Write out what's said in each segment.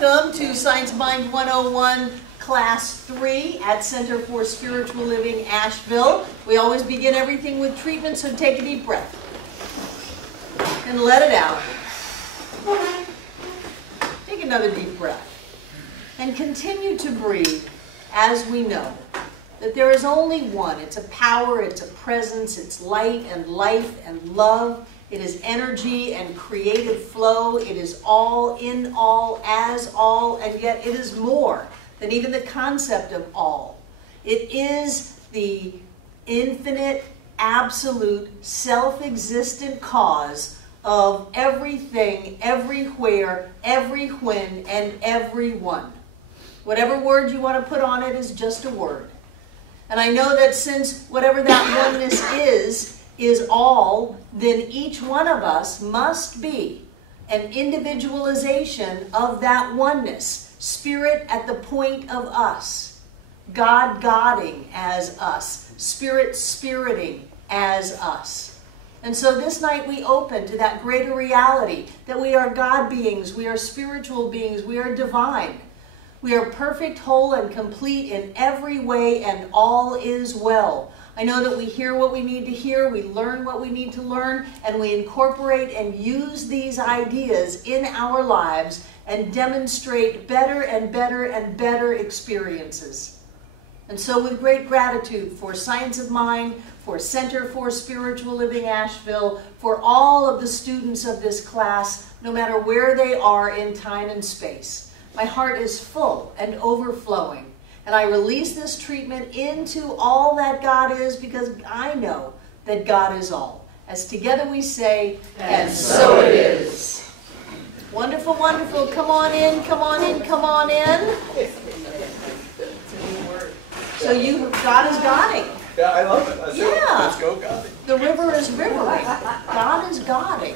Welcome to Science Mind 101 Class 3 at Center for Spiritual Living, Asheville. We always begin everything with treatment, so take a deep breath and let it out. Take another deep breath and continue to breathe as we know that there is only one. It's a power, it's a presence, it's light and life and love. It is energy and creative flow. It is all, in all, as all, and yet it is more than even the concept of all. It is the infinite, absolute, self-existent cause of everything, everywhere, every when, and everyone. Whatever word you want to put on it is just a word. And I know that since whatever that oneness is all, then each one of us must be an individualization of that oneness. Spirit at the point of us. God Godding as us. Spirit spiriting as us. And so this night we open to that greater reality that we are God beings, we are spiritual beings, we are divine. We are perfect, whole, and complete in every way, and all is well. I know that we hear what we need to hear, we learn what we need to learn, and we incorporate and use these ideas in our lives and demonstrate better and better and better experiences. And so with great gratitude for Science of Mind, for Center for Spiritual Living Asheville, for all of the students of this class, no matter where they are in time and space, my heart is full and overflowing. And I release this treatment into all that God is, because I know that God is all. As together we say, and so it is. Wonderful, wonderful. Come on in, come on in, come on in. So God is Godding. Yeah, I love it. Let's go Godding. The river is rivering. God is Godding.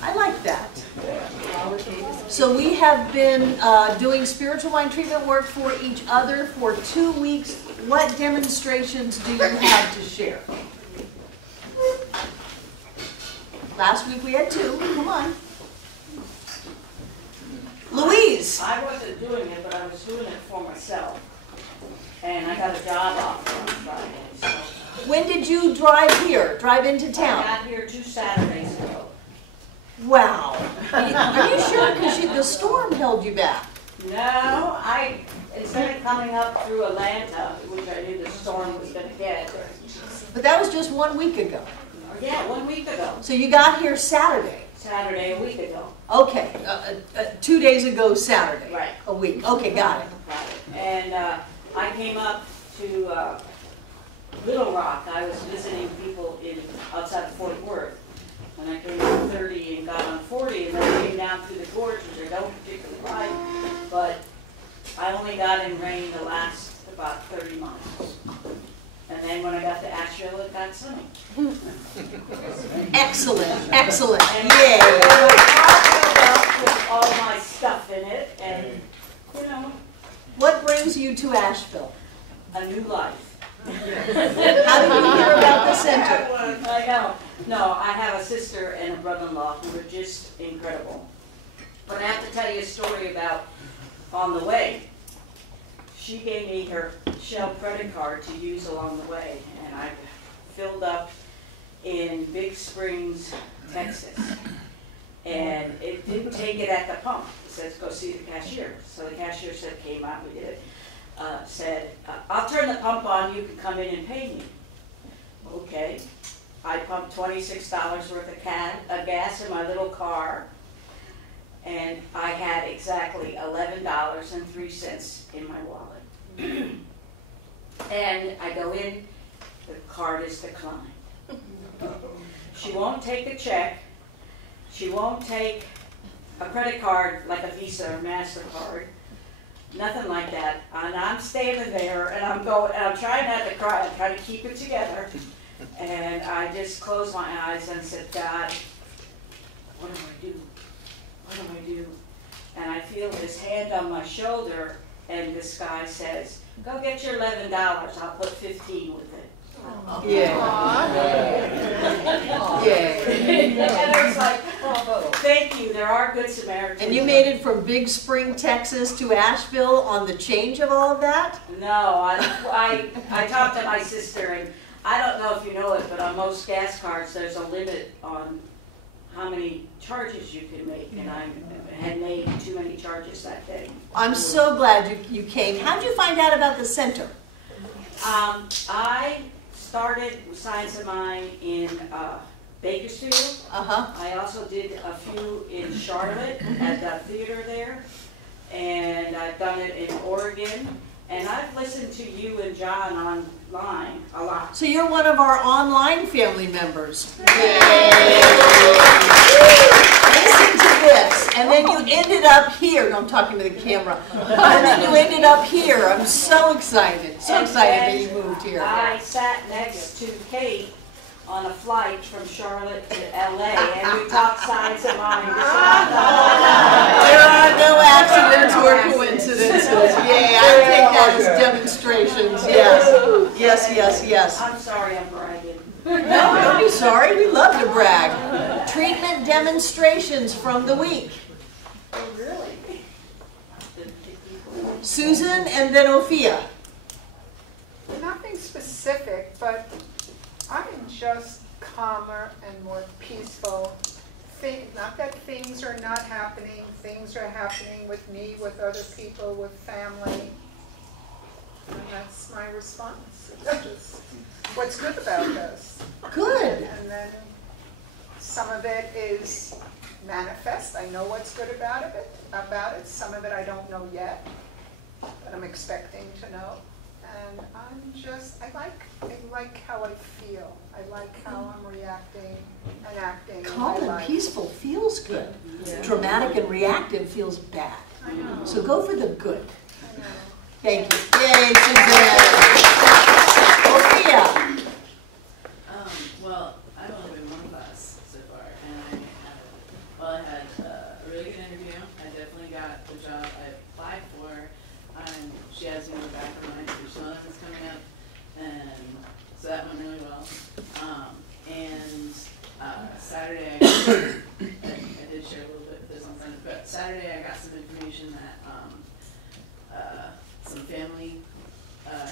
I like that. So we have been doing spiritual mind treatment work for each other for 2 weeks. What demonstrations do you have to share? Last week we had 2. Come on. Louise. I wasn't doing it, but I was doing it for myself. And I got a job offer on Friday. So. When did you drive here? Drive into town? I got here 2 Saturdays ago. Wow. Are you sure? Because the storm held you back. No, instead of coming up through Atlanta, which I knew the storm was going to get. But that was just 1 week ago. Yeah, 1 week ago. So you got here Saturday. Saturday, a week ago. Okay, 2 days ago Saturday. Right. A week. Okay, got it. Got it. And I came up to Little Rock. I was visiting people outside of Fort Worth. And I came on 30 and got on 40, and then came down through the gorge, which I don't particularly like, but I only got in rain the last about 30 miles. And then when I got to Asheville, it got sunny. Excellent, excellent. And yay! my car filled up with all my stuff in it, and, you know. What brings you to Asheville? A new life. How did you hear about the center? I know. No, I have a sister and a brother-in-law who are just incredible. But I have to tell you a story about on the way. She gave me her Shell credit card to use along the way, and I filled up in Big Springs, Texas. And it didn't take it at the pump. It says, go see the cashier. So the cashier came out, we did it. Said, I'll turn the pump on, you can come in and pay me. Okay. I pumped $26 worth of gas in my little car, and I had exactly $11.03 in my wallet. And I go in, the card is declined. She won't take a check. She won't take a credit card like a Visa or MasterCard. Nothing like that. And I'm standing there, and I'm trying not to cry. I'm trying to keep it together. And I just closed my eyes and said, God, what do I do? What do I do? And I feel this hand on my shoulder, and this guy says, go get your $11. I'll put 15 with it. Yeah. Yeah. And I was like, oh, thank you. there are good Samaritans. And you made it from Big Spring, Texas to Asheville on the change of all of that? No, I talked to my sister, and I don't know if you know it, but on most gas cards, there's a limit on how many charges you can make, and I had made too many charges that day. I'm so glad you came. How did you find out about the center? I started Science of Mind in Bakersfield. I also did a few in Charlotte at the theater there, and I've done it in Oregon, and I've listened to you and John online a lot. So you're one of our online family members. Listen to this, and then you ended up here. No, I'm talking to the camera. And then you ended up here. I'm so excited. So excited that you moved here. I sat next to Kate on a flight from Charlotte to LA, and we talked Science of Mind. There are no accidents or coincidences. Yay, I take that as demonstrations. Yes, yes, yes, yes. I'm sorry I'm bragging. No, don't be sorry. We love to brag. Treatment demonstrations from the week. Oh, really? Susan and then Ophia. Nothing specific, but I'm just calmer and more peaceful. Not that things are not happening. Things are happening with me, with other people, with family. And that's my response. It's just what's good about this. Good. And then some of it is manifest. I know what's good about it. Some of it I don't know yet, but I'm expecting to know. And I like how I feel. I like how I'm reacting and acting. Calm and peaceful feels good. Yeah. Dramatic and reactive feels bad. I know. So go for the good. I know. Thank you. Yay, Suzanne. Sophia. Well, I've only been one class so far, and I had a really good interview. I definitely got the job I applied for. She has me in the back of my mind, there's another that's coming up, and so that went really well. Saturday, I did share a little bit of this on Sunday, but Saturday I got some information that some family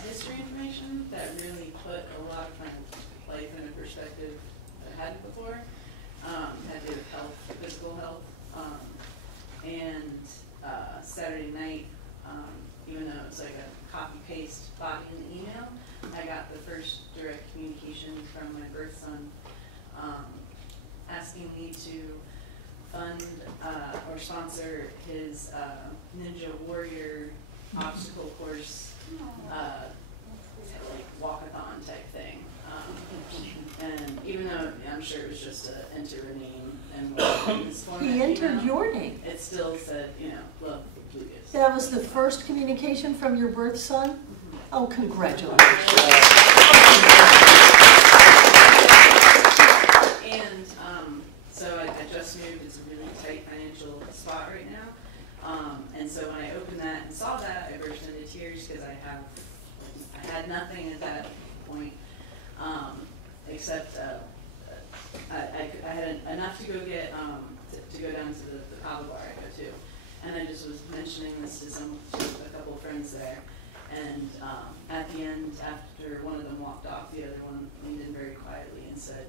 history information that really put a lot of my life in a perspective I hadn't before. Had to do with health, physical health, and Saturday night, even though it was like a copy-paste body in the email, I got the first direct communication from my birth son asking me to fund or sponsor his Ninja Warrior obstacle course, like walkathon type thing. And even though I'm sure it was just to enter a name and this format, He entered your name. it still said, love Lucas. That was the first communication from your birth son? Oh, congratulations. And so I just moved. It's a really tight financial spot right now. And so when I opened that and saw that, I burst into tears because I had nothing at that point except I had enough to go get to go down to the kava bar I go to. And I just was mentioning this to a couple of friends there. And at the end, after one of them walked off, the other one leaned in very quietly and said,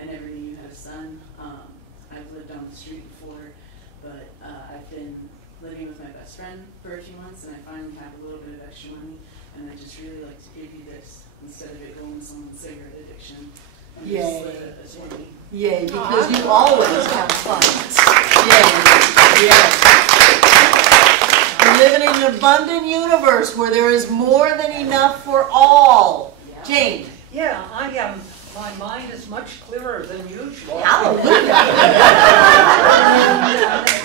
I never knew you had a son. I've lived on the street before, but I've been living with my best friend for a few months, and I finally have a little bit of extra money, and I just really like to give you this instead of it going to someone's cigarette addiction. And Yay. just slip a 20. Yay, because you always have funds. Yay, yes. We live in an abundant universe where there is more than enough for all. Jane. Yeah, my mind is much clearer than usual. Hallelujah.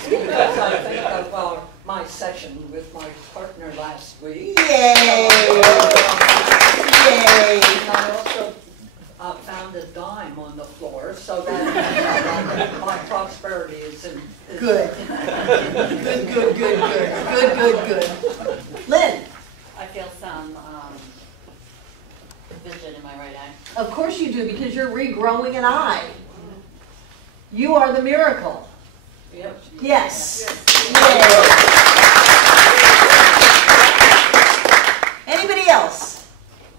Because I think of my session with my partner last week. Yay. Yay. And I also found a dime on the floor, so that my prosperity is in. Good. Good. Lynn. I feel some vision in my right eye. Of course you do, because you're regrowing an eye. You are the miracle. Yep. Yes. Yay. Anybody else?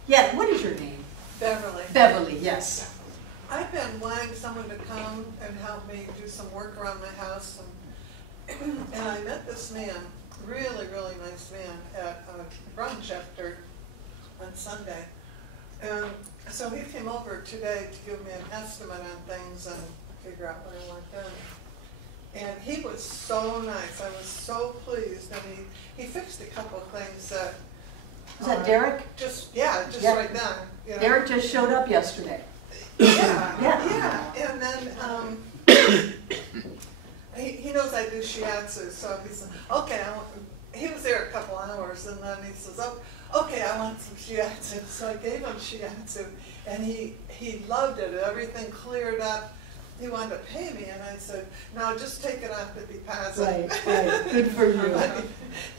Yeah, what is your name? Beverly. Beverly, yes. I've been wanting someone to come and help me do some work around my house. And I met this man, really, really nice man, at a brunch after on Sunday. And so he came over today to give me an estimate on things and figure out what I want done. And he was so nice. I was so pleased. And he fixed a couple of things that... Is that Derek? Yeah. Right then. You know. Derek just showed up yesterday. Yeah. And then he knows I do shiatsu, so he said, okay, he was there a couple hours, and then he says, oh, okay, I want some shiatsu. So I gave him shiatsu, and he loved it. Everything cleared up. He wanted to pay me, and I said, no, just take it off the deposit. Right. Good for you.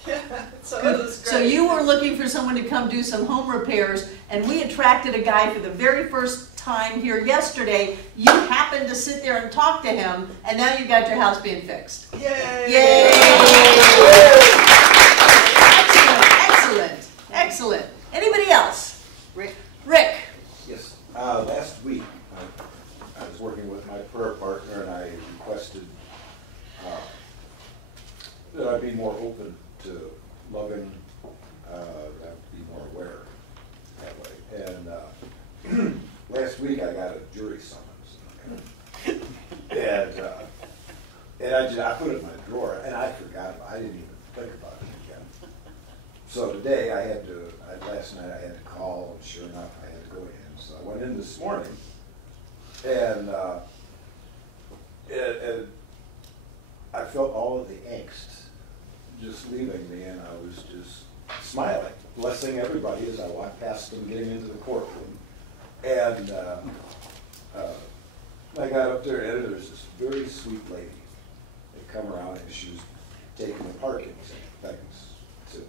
Yeah, so Good. it was great. So you were looking for someone to come do some home repairs, and we attracted a guy for the very first time here yesterday. You happened to sit there and talk to him, and now you got your house being fixed. Yay! Yay! Excellent. Excellent. Anybody else? Rick. Yes. Last week, I was working with my prayer partner, and I requested that I be more open to loving, that I be more aware that way. And last week I got a jury summons, and I put it in my drawer, and I forgot. I didn't even think about it again. So today last night I had to call, and sure enough I had to go in. So I went in this morning. And I felt all of the angst just leaving me, and I was just smiling, blessing everybody as I walked past them getting into the courtroom. And I got up there, and there's this very sweet lady that come around, and she was taking the parking things to,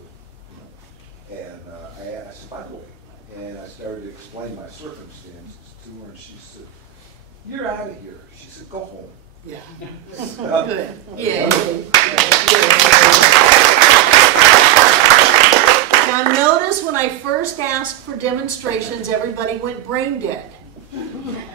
and I smiled, and I started to explain my circumstances to her, and she said, "You're out of here." She said, "Go home." Yeah. Good. Yeah. Now notice when I first asked for demonstrations, everybody went brain dead.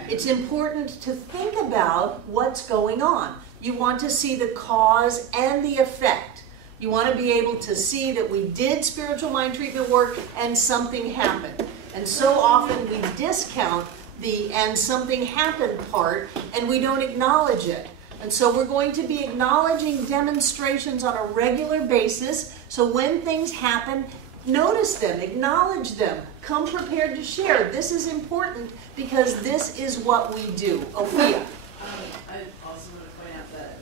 It's important to think about what's going on. You want to see the cause and the effect. You want to be able to see that we did spiritual mind treatment work and something happened. And so often we discount the "and something happened" part, and we don't acknowledge it. And so we're going to be acknowledging demonstrations on a regular basis. So when things happen, notice them, acknowledge them, come prepared to share. This is important because this is what we do. Ophia. I also want to point out that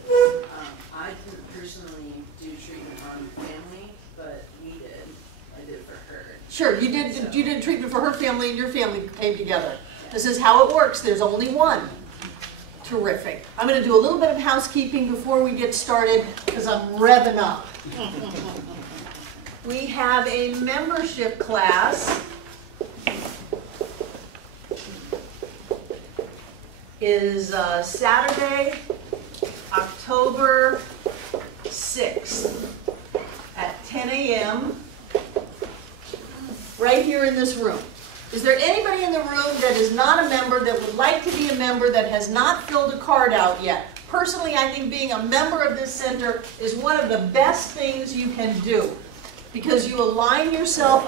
I didn't personally do treatment on family, but we did. I did it for her. Sure, you did treatment for her family, and your family came together. This is how it works. There's only one. Terrific. I'm going to do a little bit of housekeeping before we get started because I'm revving up. We have a membership class. Is Saturday, October 6th at 10 a.m. right here in this room. Is there anybody in the room that is not a member, that would like to be a member, that has not filled a card out yet? Personally, I think being a member of this center is one of the best things you can do, because you align yourself,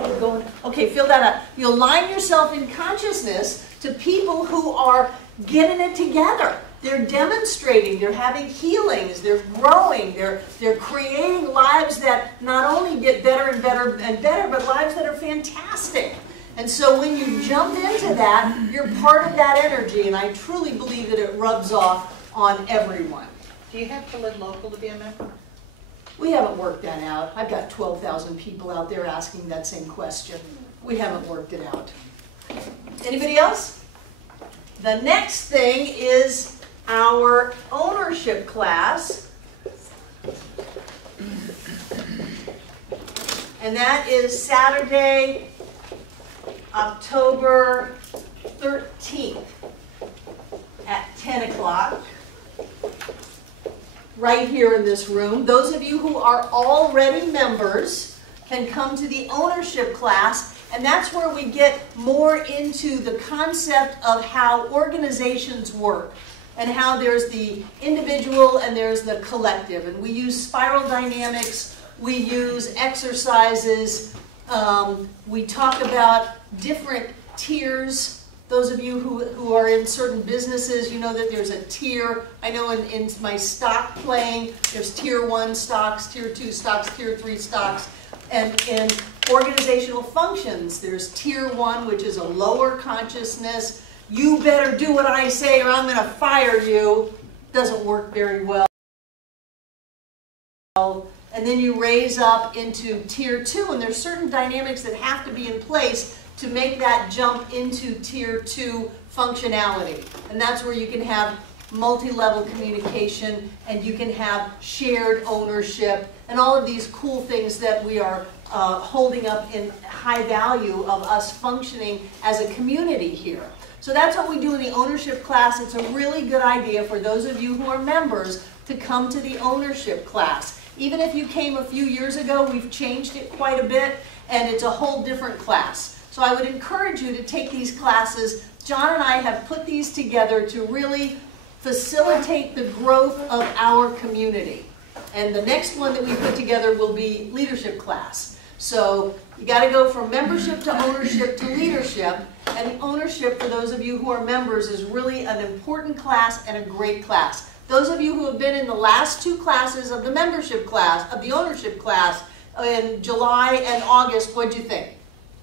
okay, fill that out. You align yourself in consciousness to people who are getting it together. They're demonstrating, they're having healings, they're growing, they're creating lives that not only get better and better and better, but lives that are fantastic. And so when you jump into that, you're part of that energy, and I truly believe that it rubs off on everyone. Do you have to live local to be a member? We haven't worked that out. I've got 12,000 people out there asking that same question. We haven't worked it out. Anybody else? The next thing is our ownership class. And that is Saturday, October 13th at 10 o'clock. right here in this room. Those of you who are already members can come to the ownership class, and that's where we get more into the concept of how organizations work and how there's the individual and there's the collective. And we use spiral dynamics, we use exercises, we talk about different tiers. Those of you who are in certain businesses, you know that there's a tier. I know in my stock playing, there's tier 1 stocks, tier 2 stocks, tier 3 stocks. And in organizational functions, there's tier 1, which is a lower consciousness. You better do what I say or I'm going to fire you. Doesn't work very well. And then you raise up into tier 2, and there's certain dynamics that have to be in place to make that jump into tier 2 functionality. And that's where you can have multi-level communication, and you can have shared ownership, and all of these cool things that we are holding up in high value of us functioning as a community here. So that's what we do in the ownership class. It's a really good idea for those of you who are members to come to the ownership class. Even if you came a few years ago, we've changed it quite a bit, and it's a whole different class. So I would encourage you to take these classes. John and I have put these together to really facilitate the growth of our community. And the next one that we put together will be leadership class. So you got to go from membership to ownership to leadership. And ownership, for those of you who are members, is really an important class and a great class. Those of you who have been in the last 2 classes of the membership class, of the ownership class, in July and August, what'd you think?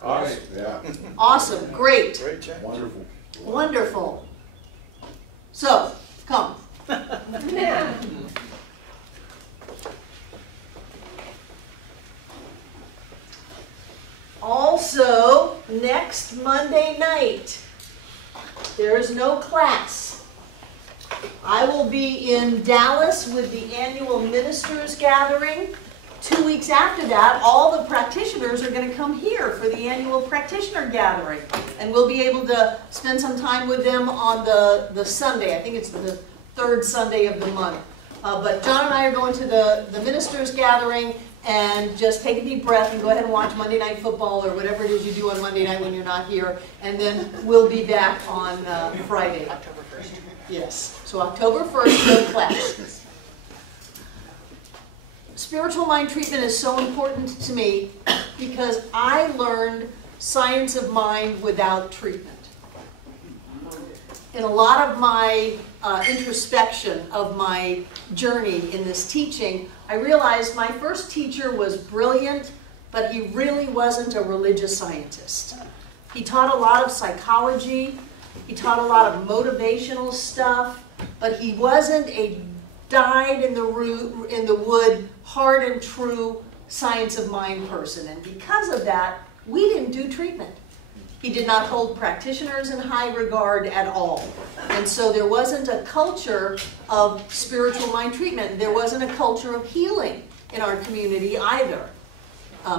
Awesome. Yeah. Awesome. Great. Great change. Wonderful. Wonderful. So, come. Also, next Monday night, there is no class. I will be in Dallas with the annual ministers gathering. 2 weeks after that, all the practitioners are going to come here for the annual practitioner gathering. And we'll be able to spend some time with them on the Sunday. I think it's the 3rd Sunday of the month. But John and I are going to the ministers gathering, and just take a deep breath and go ahead and watch Monday Night Football or whatever it is you do on Monday night when you're not here. And then we'll be back on Friday. October 1st. Yes. So October 1st, no class. Spiritual mind treatment is so important to me because I learned science of mind without treatment. In a lot of my introspection of my journey in this teaching, I realized my first teacher was brilliant, but he really wasn't a religious scientist. He taught a lot of psychology, he taught a lot of motivational stuff, but he wasn't a dyed in the wood, hard and true science of mind person. And because of that, we didn't do treatment. He did not hold practitioners in high regard at all. And so there wasn't a culture of spiritual mind treatment. There wasn't a culture of healing in our community either.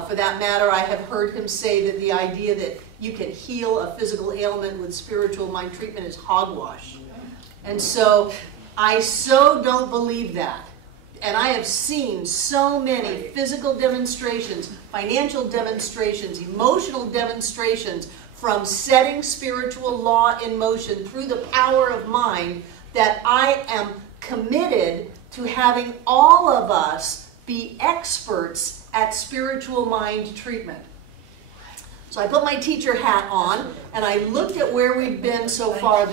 For that matter, I have heard him say that the idea that you can heal a physical ailment with spiritual mind treatment is hogwash. And so I so don't believe that. And I have seen so many physical demonstrations, financial demonstrations, emotional demonstrations from setting spiritual law in motion through the power of mind, that I am committed to having all of us be experts at spiritual mind treatment. So I put my teacher hat on, and I looked at where we've been so far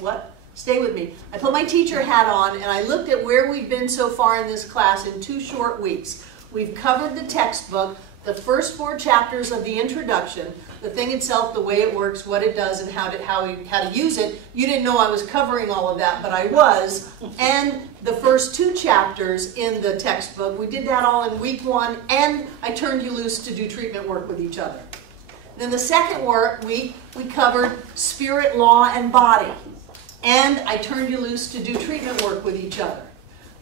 what? Stay with me. I put my teacher hat on, and I looked at where we've been so far in this class in 2 short weeks. We've covered the textbook, the first 4 chapters of the introduction, the thing itself, the way it works, what it does, and how to use it. You didn't know I was covering all of that, but I was. And the first 2 chapters in the textbook. We did that all in week 1, and I turned you loose to do treatment work with each other. Then the second week, we covered spirit, law, and body. And I turned you loose to do treatment work with each other.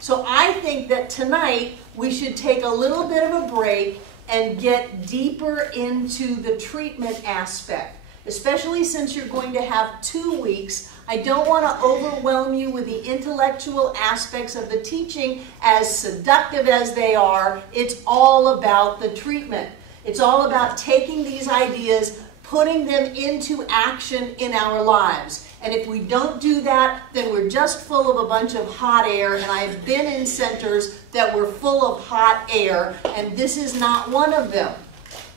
So I think that tonight we should take a little bit of a break and get deeper into the treatment aspect. especially since you're going to have 2 weeks. I don't want to overwhelm you with the intellectual aspects of the teaching, as seductive as they are. It's all about the treatment. It's all about taking these ideas, putting them into action in our lives. And if we don't do that, then we're just full of a bunch of hot air. And I've been in centers that were full of hot air, and this is not one of them.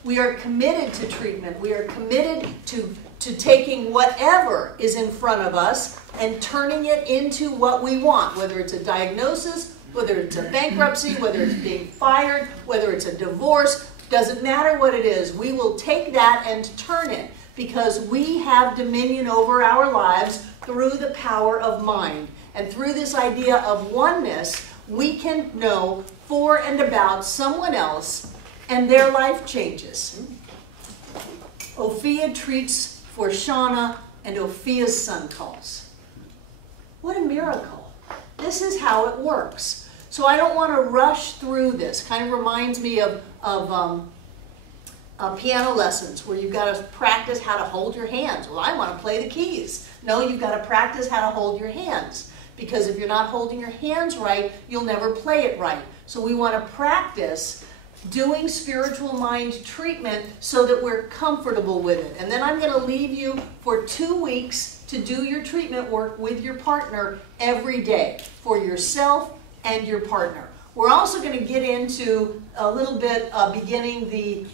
We are committed to treatment. We are committed to taking whatever is in front of us and turning it into what we want, whether it's a diagnosis, whether it's a bankruptcy, whether it's being fired, whether it's a divorce. Doesn't matter what it is. We will take that and turn it, because we have dominion over our lives through the power of mind. And through this idea of oneness, we can know for and about someone else, and their life changes. Ophia treats for Shauna, and Ophia's son calls. What a miracle. This is how it works. So I don't want to rush through this. Kind of reminds me of piano lessons, where you've got to practice how to hold your hands. Well, I want to play the keys. No, you've got to practice how to hold your hands. Because if you're not holding your hands right, you'll never play it right. So we want to practice doing spiritual mind treatment so that we're comfortable with it. And then I'm going to leave you for 2 weeks to do your treatment work with your partner every day, for yourself and your partner. We're also going to get into a little bit beginning the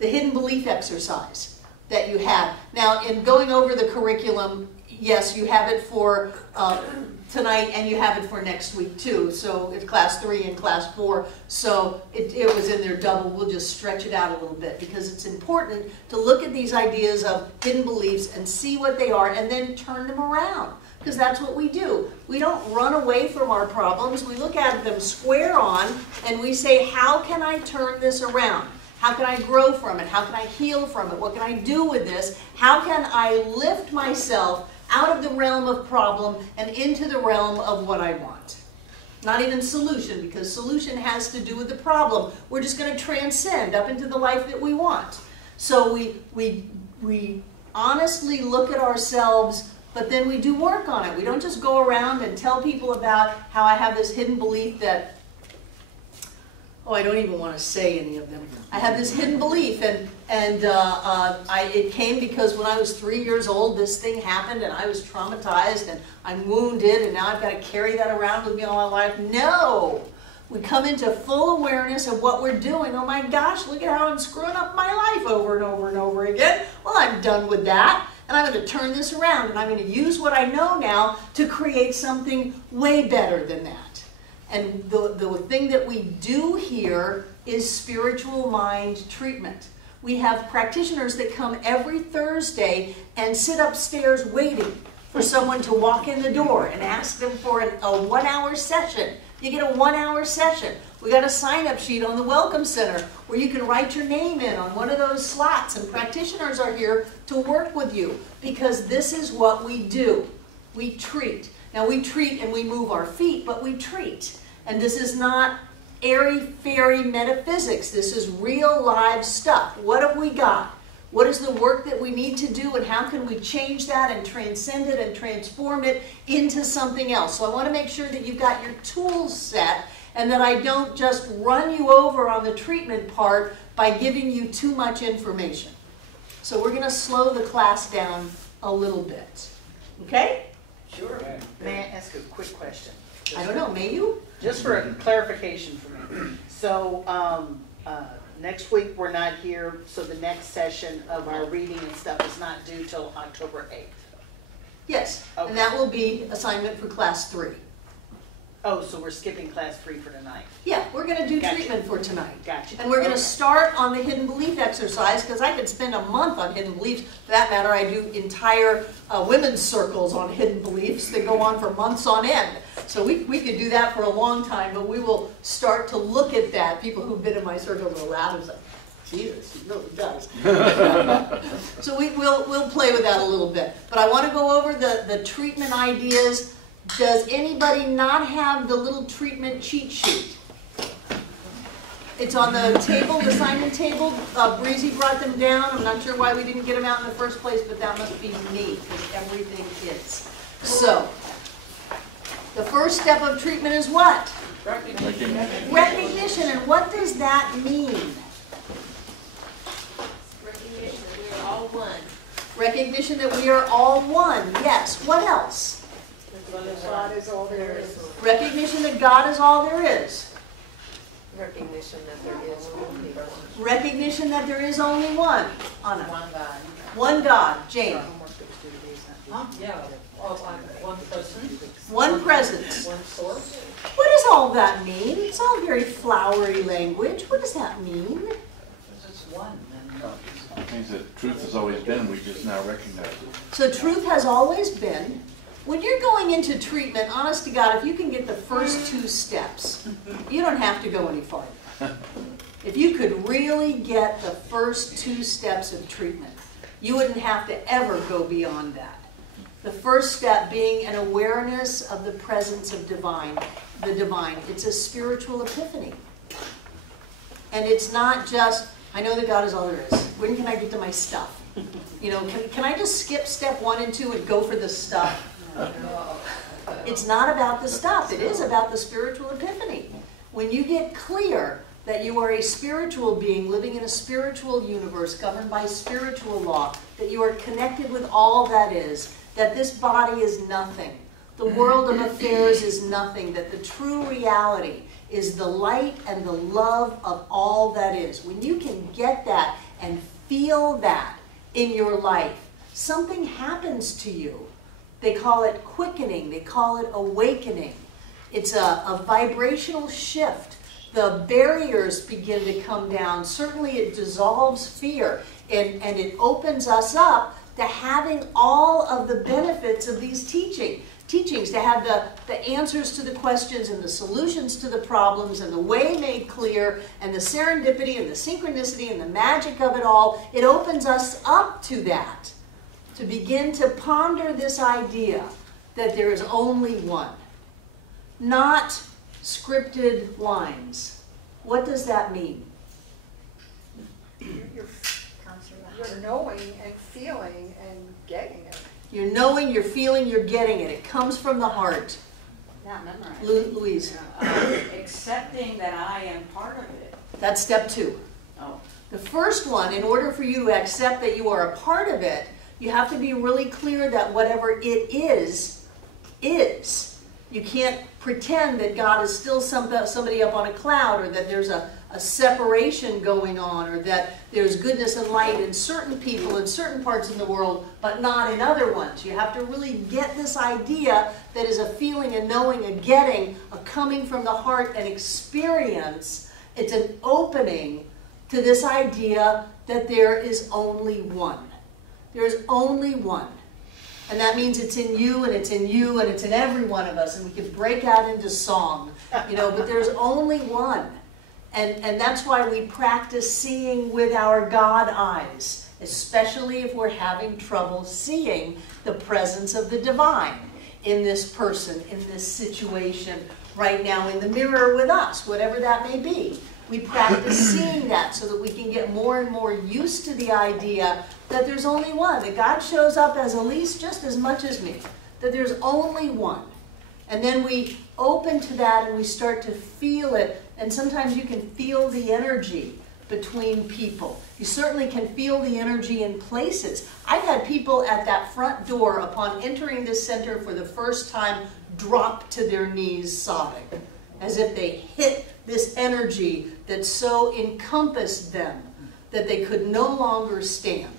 hidden belief exercise that you have. Now, in going over the curriculum, yes, you have it for tonight, and you have it for next week too. So it's class 3 and class 4. So it was in there double. We'll just stretch it out a little bit, because it's important to look at these ideas of hidden beliefs and see what they are, and then turn them around. Because that's what we do. We don't run away from our problems. We look at them square on, and we say, how can I turn this around? How can I grow from it? How can I heal from it? What can I do with this? How can I lift myself out of the realm of problem and into the realm of what I want? Not even solution, because solution has to do with the problem. We're just going to transcend up into the life that we want. So we honestly look at ourselves, but then we do work on it. We don't just go around and tell people about how I have this hidden belief that, oh, I don't even want to say any of them. I have this hidden belief, and it came because when I was 3 years old, this thing happened, and I was traumatized, and I'm wounded, and now I've got to carry that around with me all my life. No! We come into full awareness of what we're doing. Oh my gosh, look at how I'm screwing up my life over and over and over again. Well, I'm done with that. And I'm going to turn this around, and I'm going to use what I know now to create something way better than that. And the thing that we do here is spiritual mind treatment. We have practitioners that come every Thursday and sit upstairs waiting for someone to walk in the door and ask them for a 1-hour session. You get a 1-hour session. We got a sign-up sheet on the Welcome Center where you can write your name in on one of those slots, and practitioners are here to work with you, because this is what we do. We treat. Now, we treat and we move our feet, but we treat. And this is not airy-fairy metaphysics. This is real live stuff. What have we got? What is the work that we need to do, and how can we change that and transcend it and transform it into something else? So I want to make sure that you've got your tools set, and that I don't just run you over on the treatment part by giving you too much information. So we're going to slow the class down a little bit. Okay? Sure. May I ask a quick question? I don't know. May you? Just for a clarification for me. So next week we're not here, so the next session of our reading and stuff is not due till October 8th. Yes. Okay. And that will be assignment for class 3. Oh, so we're skipping class 3 for tonight. Yeah, we're going to do Gotcha. treatment for tonight. Gotcha. And we're going to Okay. start on the hidden belief exercise, because I could spend a month on hidden beliefs. For that matter, I do entire women's circles on hidden beliefs that go on for months on end. So we could do that for a long time, but we will start to look at that. People who've been in my circles will laugh and say, Jesus, he really does. So we'll play with that a little bit. But I want to go over the treatment ideas. Does anybody not have the little treatment cheat sheet? It's on the table, the assignment table. Breezy brought them down. I'm not sure why we didn't get them out in the first place, but that must be me, because everything is. So, the first step of treatment is what? Recognition. Recognition. And what does that mean? Recognition that we are all one. Recognition that we are all one. Yes. What else? God is all there is. Recognition that God is all there is. Recognition that there is only one. Recognition that there is only one. Anna. One God. One God. Jane. Huh? Yeah, one person, One presence. one source. What does all that mean? It's all very flowery language. What does that mean? It's one. It means that truth has always been, we just now recognize it. So truth has always been. When you're going into treatment, honest to God, if you can get the first 2 steps, you don't have to go any farther. If you could really get the first 2 steps of treatment, you wouldn't have to ever go beyond that. The first step being an awareness of the presence of the divine. It's a spiritual epiphany. And it's not just, I know that God is all there is. When can I get to my stuff? You know, can I just skip step 1 and 2 and go for the stuff? It's not about the stuff. It is about the spiritual epiphany. When you get clear that you are a spiritual being living in a spiritual universe governed by spiritual law, that you are connected with all that is, that this body is nothing, the world of affairs is nothing, that the true reality is the light and the love of all that is. When you can get that and feel that in your life, something happens to you. They call it quickening. They call it awakening. It's a vibrational shift. The barriers begin to come down. Certainly it dissolves fear, and it opens us up to having all of the benefits of these teachings, to have the answers to the questions and the solutions to the problems and the way made clear and the serendipity and the synchronicity and the magic of it all. It opens us up to that, to begin to ponder this idea that there is only one. Not scripted lines. What does that mean? You're knowing and feeling and getting it. You're knowing, you're feeling, you're getting it. It comes from the heart. Not memorized. Louise. Accepting that I am part of it. That's step 2. Oh. The first one, in order for you to accept that you are a part of it, you have to be really clear that whatever it is, is. You can't pretend that God is still somebody up on a cloud, or that there's a separation going on, or that there's goodness and light in certain people in certain parts of the world, but not in other ones. You have to really get this idea that is a feeling, a knowing, a getting, a coming from the heart, an experience. It's an opening to this idea that there is only one. There is only one. And that means it's in you, and it's in you, and it's in every one of us, and we can break out into song, you know, but there's only one. And that's why we practice seeing with our God eyes, especially if we're having trouble seeing the presence of the divine in this person, in this situation, right now in the mirror with us, whatever that may be. We practice seeing that so that we can get more and more used to the idea that there's only one, that God shows up as Elise just as much as me, that there's only one. And then we open to that and we start to feel it, and sometimes you can feel the energy between people. You certainly can feel the energy in places. I've had people at that front door upon entering this center for the first time drop to their knees sobbing, as if they hit this energy that so encompassed them that they could no longer stand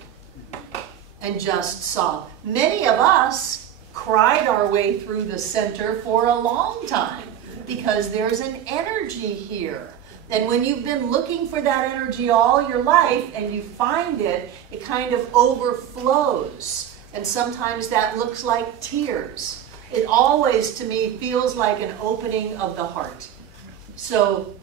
and just sob. Many of us cried our way through the center for a long time because there's an energy here. And when you've been looking for that energy all your life and you find it, it kind of overflows. And sometimes that looks like tears. It always, to me, feels like an opening of the heart. So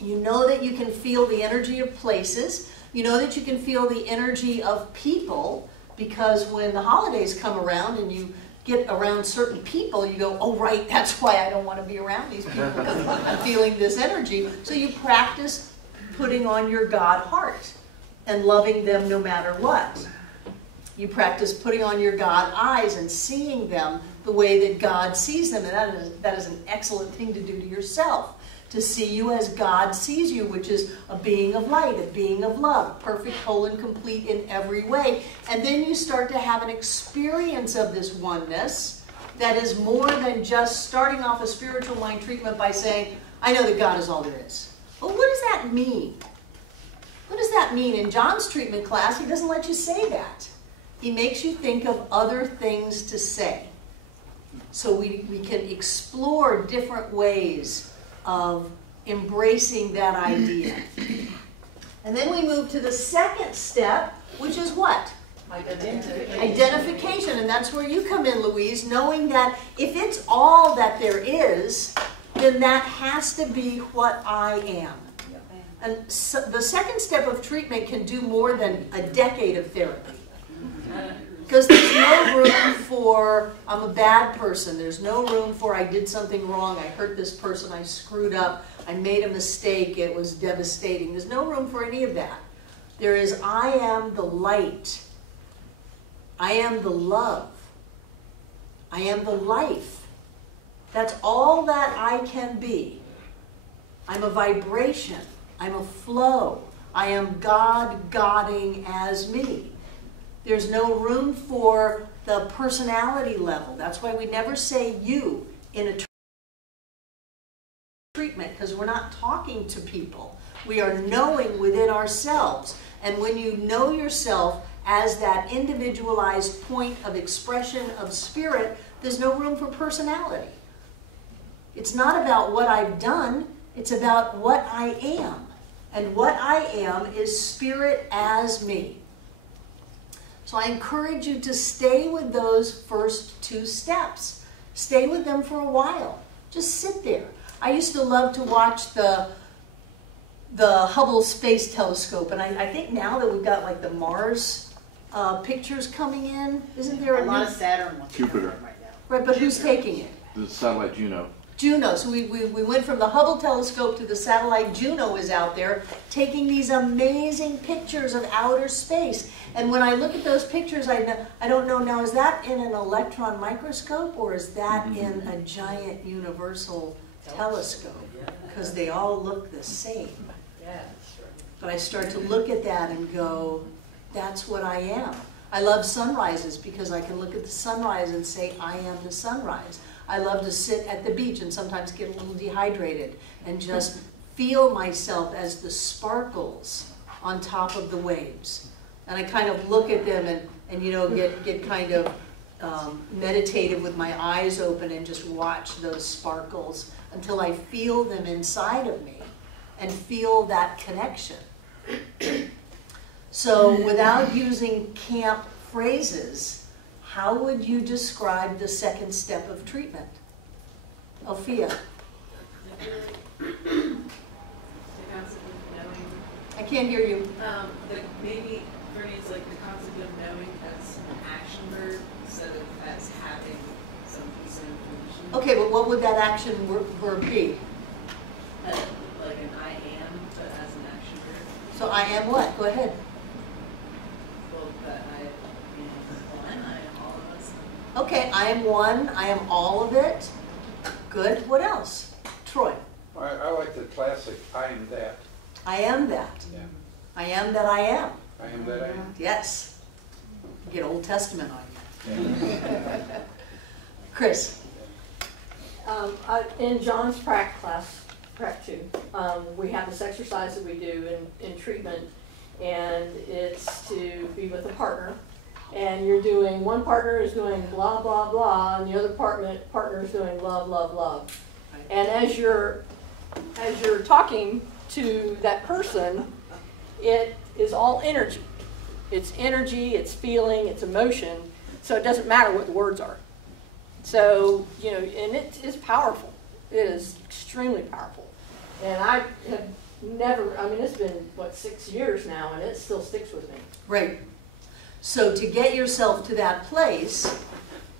you know that you can feel the energy of places. You know that you can feel the energy of people, because when the holidays come around and you get around certain people, you go, oh, right, that's why I don't want to be around these people, because I'm feeling this energy. So you practice putting on your God heart and loving them no matter what. You practice putting on your God eyes and seeing them the way that God sees them. And that is an excellent thing to do to yourself. To see you as God sees you, which is a being of light, a being of love, perfect, whole, and complete in every way. And then you start to have an experience of this oneness that is more than just starting off a spiritual mind treatment by saying, I know that God is all there is. Well, what does that mean? What does that mean? In John's treatment class, he doesn't let you say that. He makes you think of other things to say. So we can explore different ways of embracing that idea. And then we move to the second step, which is what? Identification. And that's where you come in, Louise, knowing that if it's all that there is, then that has to be what I am. And so the second step of treatment can do more than a decade of therapy. Because there's no room for, I'm a bad person. There's no room for, I did something wrong. I hurt this person. I screwed up. I made a mistake. It was devastating. There's no room for any of that. There is, I am the light. I am the love. I am the life. That's all that I can be. I'm a vibration. I'm a flow. I am God guiding as me. There's no room for the personality level. That's why we never say you in a treatment, because we're not talking to people. We are knowing within ourselves. And when you know yourself as that individualized point of expression of spirit, there's no room for personality. It's not about what I've done. It's about what I am. And what I am is spirit as me. So I encourage you to stay with those first two steps. Stay with them for a while. Just sit there. I used to love to watch the Hubble Space Telescope, and I think now that we've got like the Mars pictures coming in, isn't there a lot of Saturn ones Jupiter right now? Right, but who's taking it? The satellite Juno. Juno. So we went from the Hubble telescope to the satellite Juno is out there taking these amazing pictures of outer space. And when I look at those pictures, I don't know now, is that in an electron microscope or is that in a giant universal telescope? Because they all look the same. But I start to look at that and go, that's what I am. I love sunrises because I can look at the sunrise and say, I am the sunrise. I love to sit at the beach and sometimes get a little dehydrated and just feel myself as the sparkles on top of the waves. And I kind of look at them and you know, get kind of meditative with my eyes open and just watch those sparkles until I feel them inside of me and feel that connection. So without using camp phrases, how would you describe the second step of treatment? Ophia. The concept of knowing. I can't hear you. Maybe for me it's like the concept of knowing as an action verb instead of as having some piece of information. Okay, but what would that action verb be? Like an I am, but as an action verb. So I am what? Go ahead. Well, that I am one, I am all of us. Okay, I am one, I am all of it. Good. What else? Troy. I like the classic, I am that. I am that. Yeah. I am that I am. I am that I am. Yes. Get Old Testament on you. Chris. In John's prac class, prac 2, we have this exercise that we do in treatment, and it's to be with a partner. And you're doing, one partner is doing blah, blah, blah, and the other partner is doing love, love, love. And as you're talking to that person, it is all energy. It's energy, it's feeling, it's emotion, so it doesn't matter what the words are. So, you know, and it is powerful. It is extremely powerful. And I have never, I mean, it's been, what, 6 years now, and it still sticks with me. Right. So to get yourself to that place,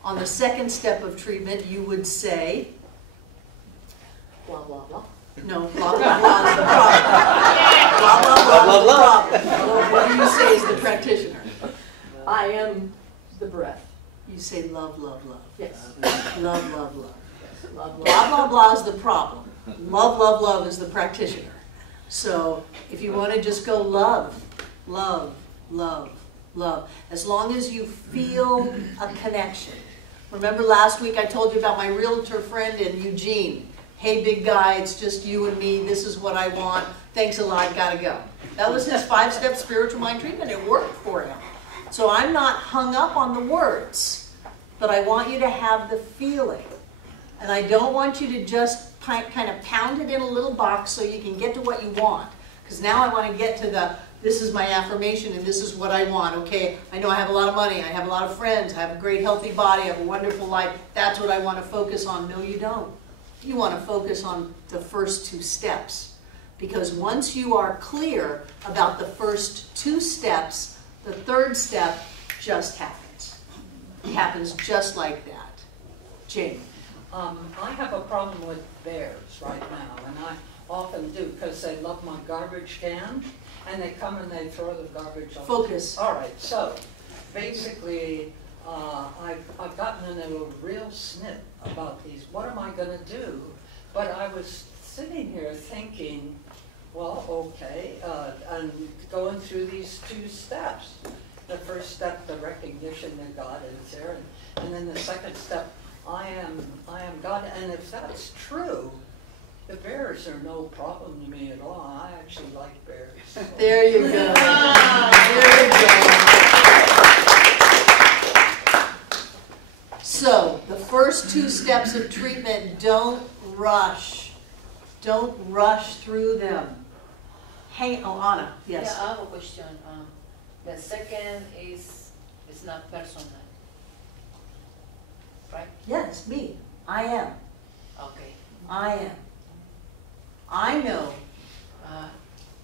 on the second step of treatment, you would say, Blah, blah, blah. No, blah, blah, blah is the problem. Blah, blah, blah is the problem. What do you say is the practitioner? I am the breath. You say love, love, love. Yes. Love, love, love. Yes. Love, love. Blah, blah, blah is the problem. Love, love, love is the practitioner. So if you want to just go love, love, love, love, as long as you feel a connection. Remember last week I told you about my realtor friend in Eugene. Hey, big guy, it's just you and me. This is what I want. Thanks a lot, gotta go. That was his 5-step spiritual mind treatment. It worked for him. So I'm not hung up on the words, but I want you to have the feeling. And I don't want you to just kind of pound it in a little box so you can get to what you want. Because now I want to get to the, this is my affirmation and this is what I want. Okay, I know I have a lot of money, I have a lot of friends, I have a great healthy body, I have a wonderful life. That's what I want to focus on. No, you don't. You want to focus on the first 2 steps. Because once you are clear about the first 2 steps, the 3rd step just happens. It happens just like that. Jane. I have a problem with bears right now, and I often do because they love my garbage can, and they come and they throw the garbage on. Focus. All right, so basically I've gotten into a real snit about these. What am I going to do? But I was sitting here thinking, well, okay, and going through these 2 steps. The first step, the recognition that God is there, and then the second step, I am God. And if that's true, the bears are no problem to me at all. I actually like bears. So. There you go. There you go. So, the first 2 steps of treatment, don't rush. Don't rush through them. Hey, oh, Anna, yes. Yeah, I have a question. The second is not personal, right? Yes, me. I am. Okay. I am. I know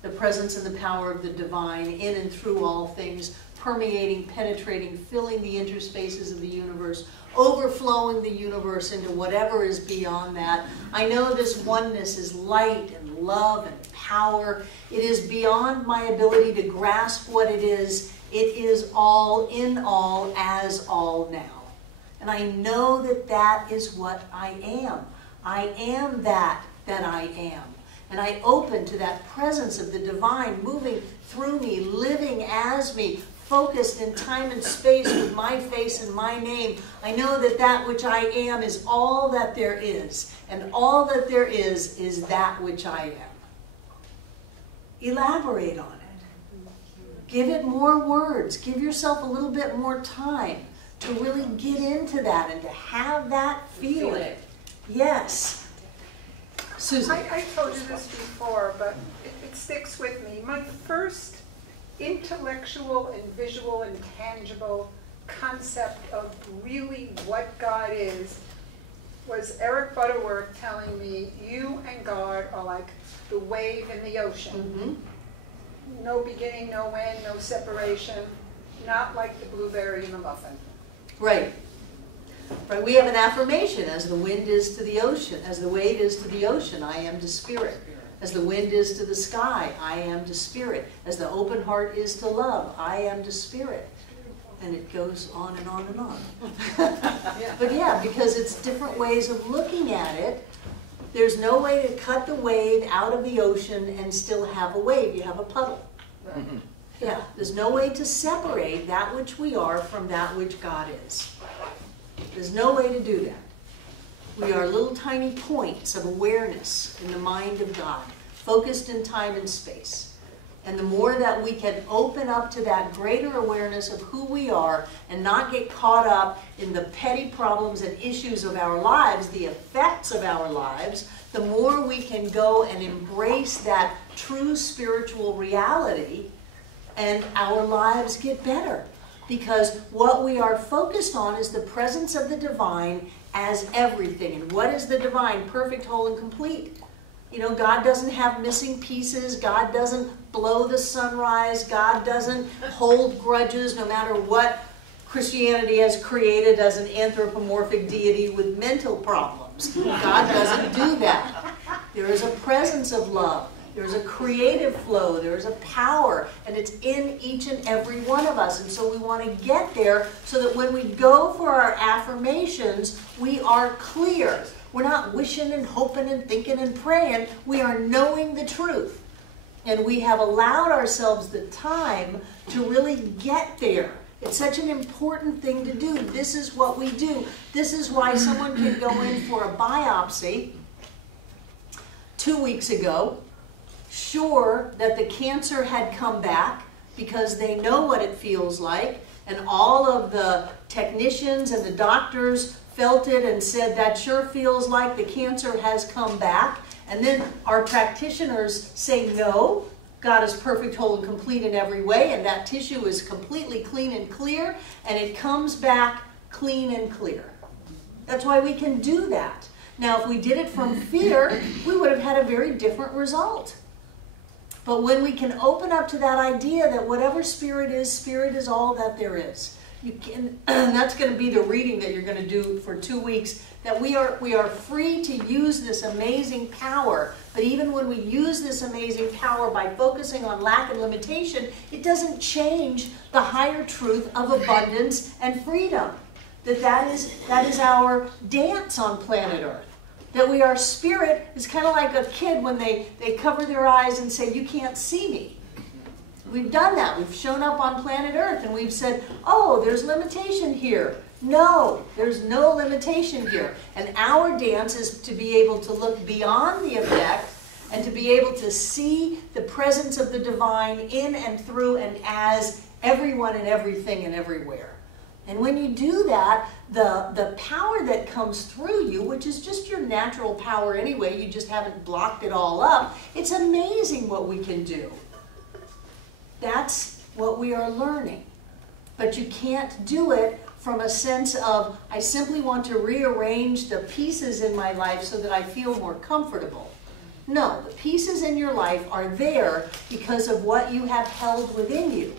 the presence and the power of the divine in and through all things, permeating, penetrating, filling the interspaces of the universe, overflowing the universe into whatever is beyond that. I know this oneness is light and love and power. It is beyond my ability to grasp what it is. It is all in all as all now. And I know that that is what I am. I am that I am. And I open to that presence of the divine moving through me, living as me, focused in time and space with my face and my name. I know that that which I am is all that there is. And all that there is that which I am. Elaborate on it. Give it more words. Give yourself a little bit more time to really get into that and to have that feeling. Yes. Susan. I told you this before, but it sticks with me. My first intellectual and visual and tangible concept of really what God is was Eric Butterworth telling me, you and God are like the wave in the ocean. Mm-hmm. No beginning, no end, no separation, not like the blueberry in the muffin. Right. Right. We have an affirmation, as the wind is to the ocean, as the wave is to the ocean, I am to spirit. As the wind is to the sky, I am to spirit. As the open heart is to love, I am to spirit. And it goes on and on and on. But yeah, because it's different ways of looking at it. There's no way to cut the wave out of the ocean and still have a wave. You have a puddle. Right. Yeah, there's no way to separate that which we are from that which God is. There's no way to do that. We are little tiny points of awareness in the mind of God, focused in time and space. And the more that we can open up to that greater awareness of who we are and not get caught up in the petty problems and issues of our lives, the effects of our lives, the more we can go and embrace that true spiritual reality, and our lives get better. Because what we are focused on is the presence of the divine as everything. And what is the divine? Perfect, whole, and complete. You know, God doesn't have missing pieces. God doesn't blow the sunrise. God doesn't hold grudges, no matter what Christianity has created as an anthropomorphic deity with mental problems. God doesn't do that. There is a presence of love. There's a creative flow. There's a power. And it's in each and every one of us. And so we want to get there so that when we go for our affirmations, we are clear. We're not wishing and hoping and thinking and praying. We are knowing the truth. And we have allowed ourselves the time to really get there. It's such an important thing to do. This is what we do. This is why someone can go in for a biopsy 2 weeks ago, sure that the cancer had come back because they know what it feels like, and all of the technicians and the doctors felt it and said that sure feels like the cancer has come back. And then our practitioners say no, God is perfect, whole, and complete in every way, and that tissue is completely clean and clear, and it comes back clean and clear. That's why we can do that. Now, if we did it from fear, we would have had a very different result. But when we can open up to that idea that whatever spirit is all that there is. You can, that's going to be the reading that you're going to do for 2 weeks, that we are free to use this amazing power. But even when we use this amazing power by focusing on lack and limitation, it doesn't change the higher truth of abundance and freedom. That is our dance on planet Earth. That we are spirit is kind of like a kid when they cover their eyes and say, you can't see me. We've done that. We've shown up on planet Earth and we've said, oh, there's limitation here. No, there's no limitation here. And our dance is to be able to look beyond the effect and to be able to see the presence of the divine in and through and as everyone and everything and everywhere. And when you do that, the power that comes through you, which is just your natural power anyway, you just haven't blocked it all up, it's amazing what we can do. That's what we are learning. But you can't do it from a sense of, I simply want to rearrange the pieces in my life so that I feel more comfortable. No, the pieces in your life are there because of what you have held within you.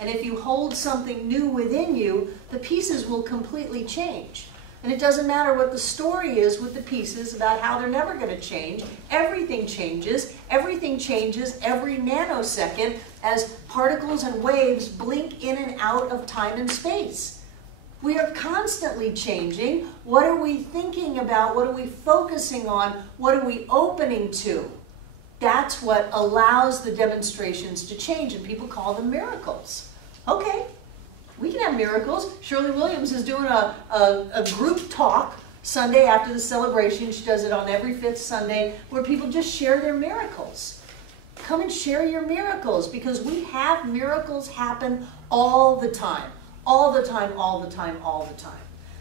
And if you hold something new within you, the pieces will completely change. And it doesn't matter what the story is with the pieces about how they're never going to change. Everything changes. Everything changes every nanosecond as particles and waves blink in and out of time and space. We are constantly changing. What are we thinking about? What are we focusing on? What are we opening to? That's what allows the demonstrations to change, and people call them miracles. Okay, we can have miracles. Shirley Williams is doing a group talk Sunday after the celebration. She does it on every 5th Sunday where people just share their miracles. Come and share your miracles because we have miracles happen all the time. All the time, all the time, all the time.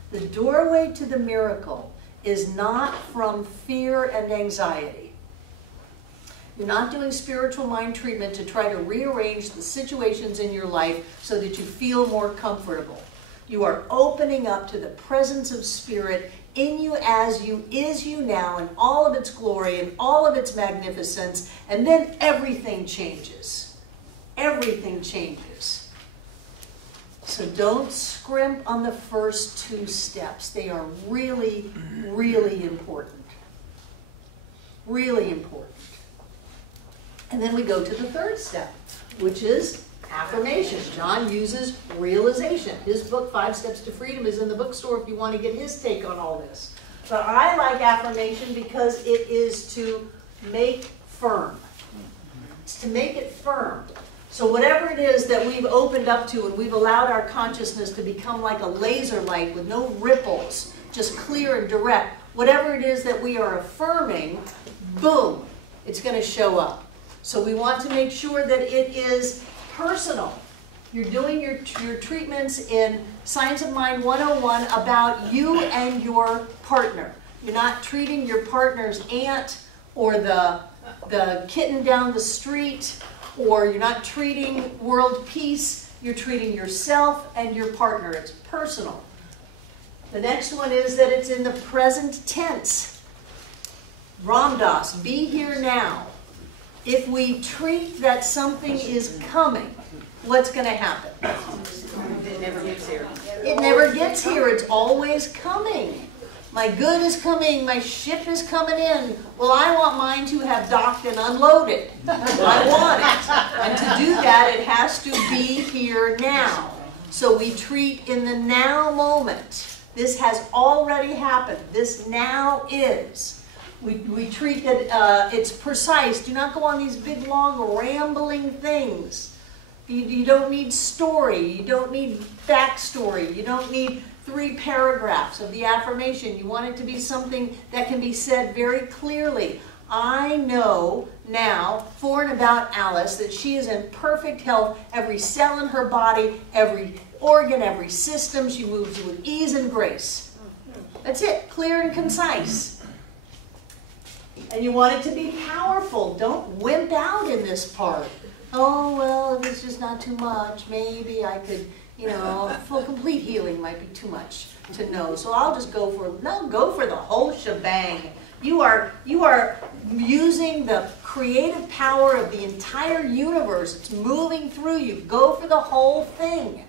The doorway to the miracle is not from fear and anxiety. You're not doing spiritual mind treatment to try to rearrange the situations in your life so that you feel more comfortable. You are opening up to the presence of spirit in you as you, is you now, in all of its glory and all of its magnificence, and then everything changes. Everything changes. So don't scrimp on the first 2 steps. They are really, really important. Really important. And then we go to the 3rd step, which is affirmation. John uses realization. His book, 5 Steps to Freedom, is in the bookstore if you want to get his take on all this. But I like affirmation because it is to make firm. It's to make it firm. So whatever it is that we've opened up to and we've allowed our consciousness to become like a laser light with no ripples, just clear and direct, whatever it is that we are affirming, boom, it's going to show up. So we want to make sure that it is personal. You're doing your treatments in Science of Mind 101 about you and your partner. You're not treating your partner's aunt or the kitten down the street, or you're not treating world peace. You're treating yourself and your partner. It's personal. The next one is that it's in the present tense. Ram Dass, be here now. If we treat that something is coming, what's going to happen? It never gets here. It never gets here. It's always coming. My good is coming, my ship is coming in. Well, I want mine to have docked and unloaded. I want it. And to do that, it has to be here now. So we treat in the now moment. This has already happened. This now is. We treat that it's precise. Do not go on these big, long, rambling things. You don't need story. You don't need backstory. You don't need 3 paragraphs of the affirmation. You want it to be something that can be said very clearly. I know now, for and about Alice, that she is in perfect health. Every cell in her body, every organ, every system, she moves with ease and grace. That's it, clear and concise. And you want it to be powerful. Don't wimp out in this part. Oh, well, if it's just not too much, maybe I could, you know, full complete healing might be too much to know. So I'll just go for, no, go for the whole shebang. You are using the creative power of the entire universe. It's moving through you. Go for the whole thing.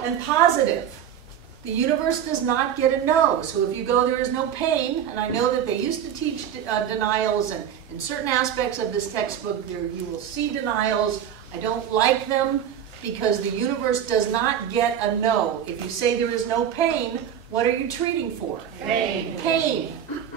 And positive. The universe does not get a no. So if you go, there is no pain, and I know that they used to teach denials, and in certain aspects of this textbook, you will see denials. I don't like them because the universe does not get a no. If you say there is no pain, what are you treating for? Pain. Pain.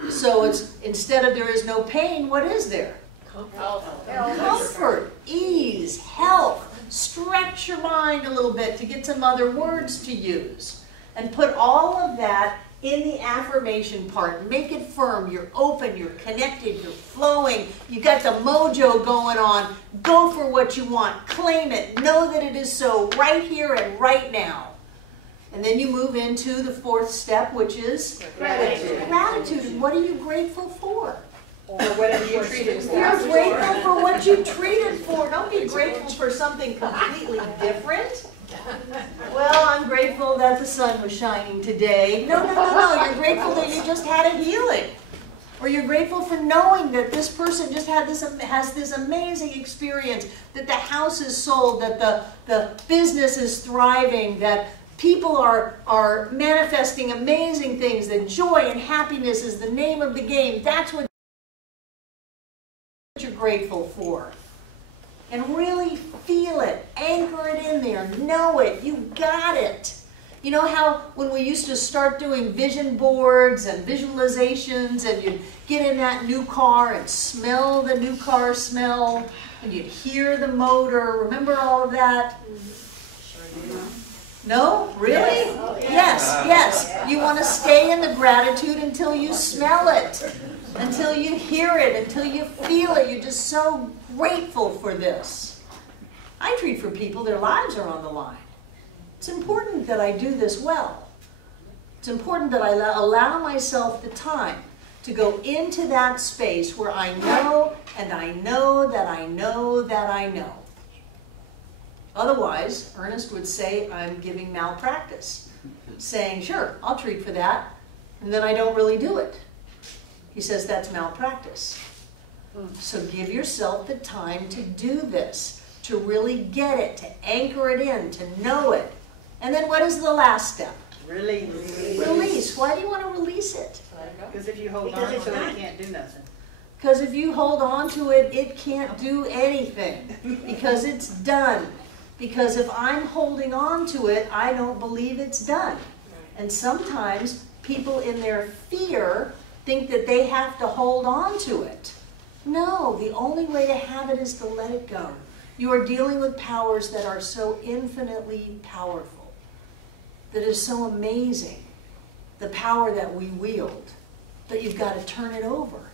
So it's instead of there is no pain, what is there? Comfort, ease, health. Stretch your mind a little bit to get some other words to use. And put all of that in the affirmation part. Make it firm. You're open, you're connected, you're flowing. You got the mojo going on. Go for what you want. Claim it. Know that it is so right here and right now. And then you move into the 4th step, which is Gratitude. Gratitude. And what are you grateful for? Or whatever you treated for. You're grateful for what you treated for. Don't be grateful for something completely different. Well, I'm grateful that the sun was shining today. No. You're grateful that you just had a healing. Or you're grateful for knowing that this person just has this amazing experience, that the house is sold, that the business is thriving, that people are manifesting amazing things, that joy and happiness is the name of the game. That's what you're grateful for. And really feel it. Anchor it in there. Know it. You got it. You know how when we used to start doing vision boards and visualizations, and you'd get in that new car and smell the new car smell, and you'd hear the motor. Remember all of that? No? Really? Yes. You want to stay in the gratitude until you smell it, until you hear it, until you feel it. You're just so grateful for this. I treat for people, their lives are on the line. It's important that I do this well. It's important that I allow myself the time to go into that space where I know and I know that I know that I know. Otherwise, Ernest would say I'm giving malpractice, saying, sure, I'll treat for that, and then I don't really do it. He says that's malpractice. So give yourself the time to do this, to really get it, to anchor it in, to know it. And then what is the last step? Release. Release. Why do you want to release it? Because if you hold on to it, it can't do nothing. Because if you hold on to it, it can't do anything. Because it's done. Because if I'm holding on to it, I don't believe it's done. And sometimes people in their fear think that they have to hold on to it. No, the only way to have it is to let it go. You are dealing with powers that are so infinitely powerful, that is so amazing, the power that we wield, that you've got to turn it over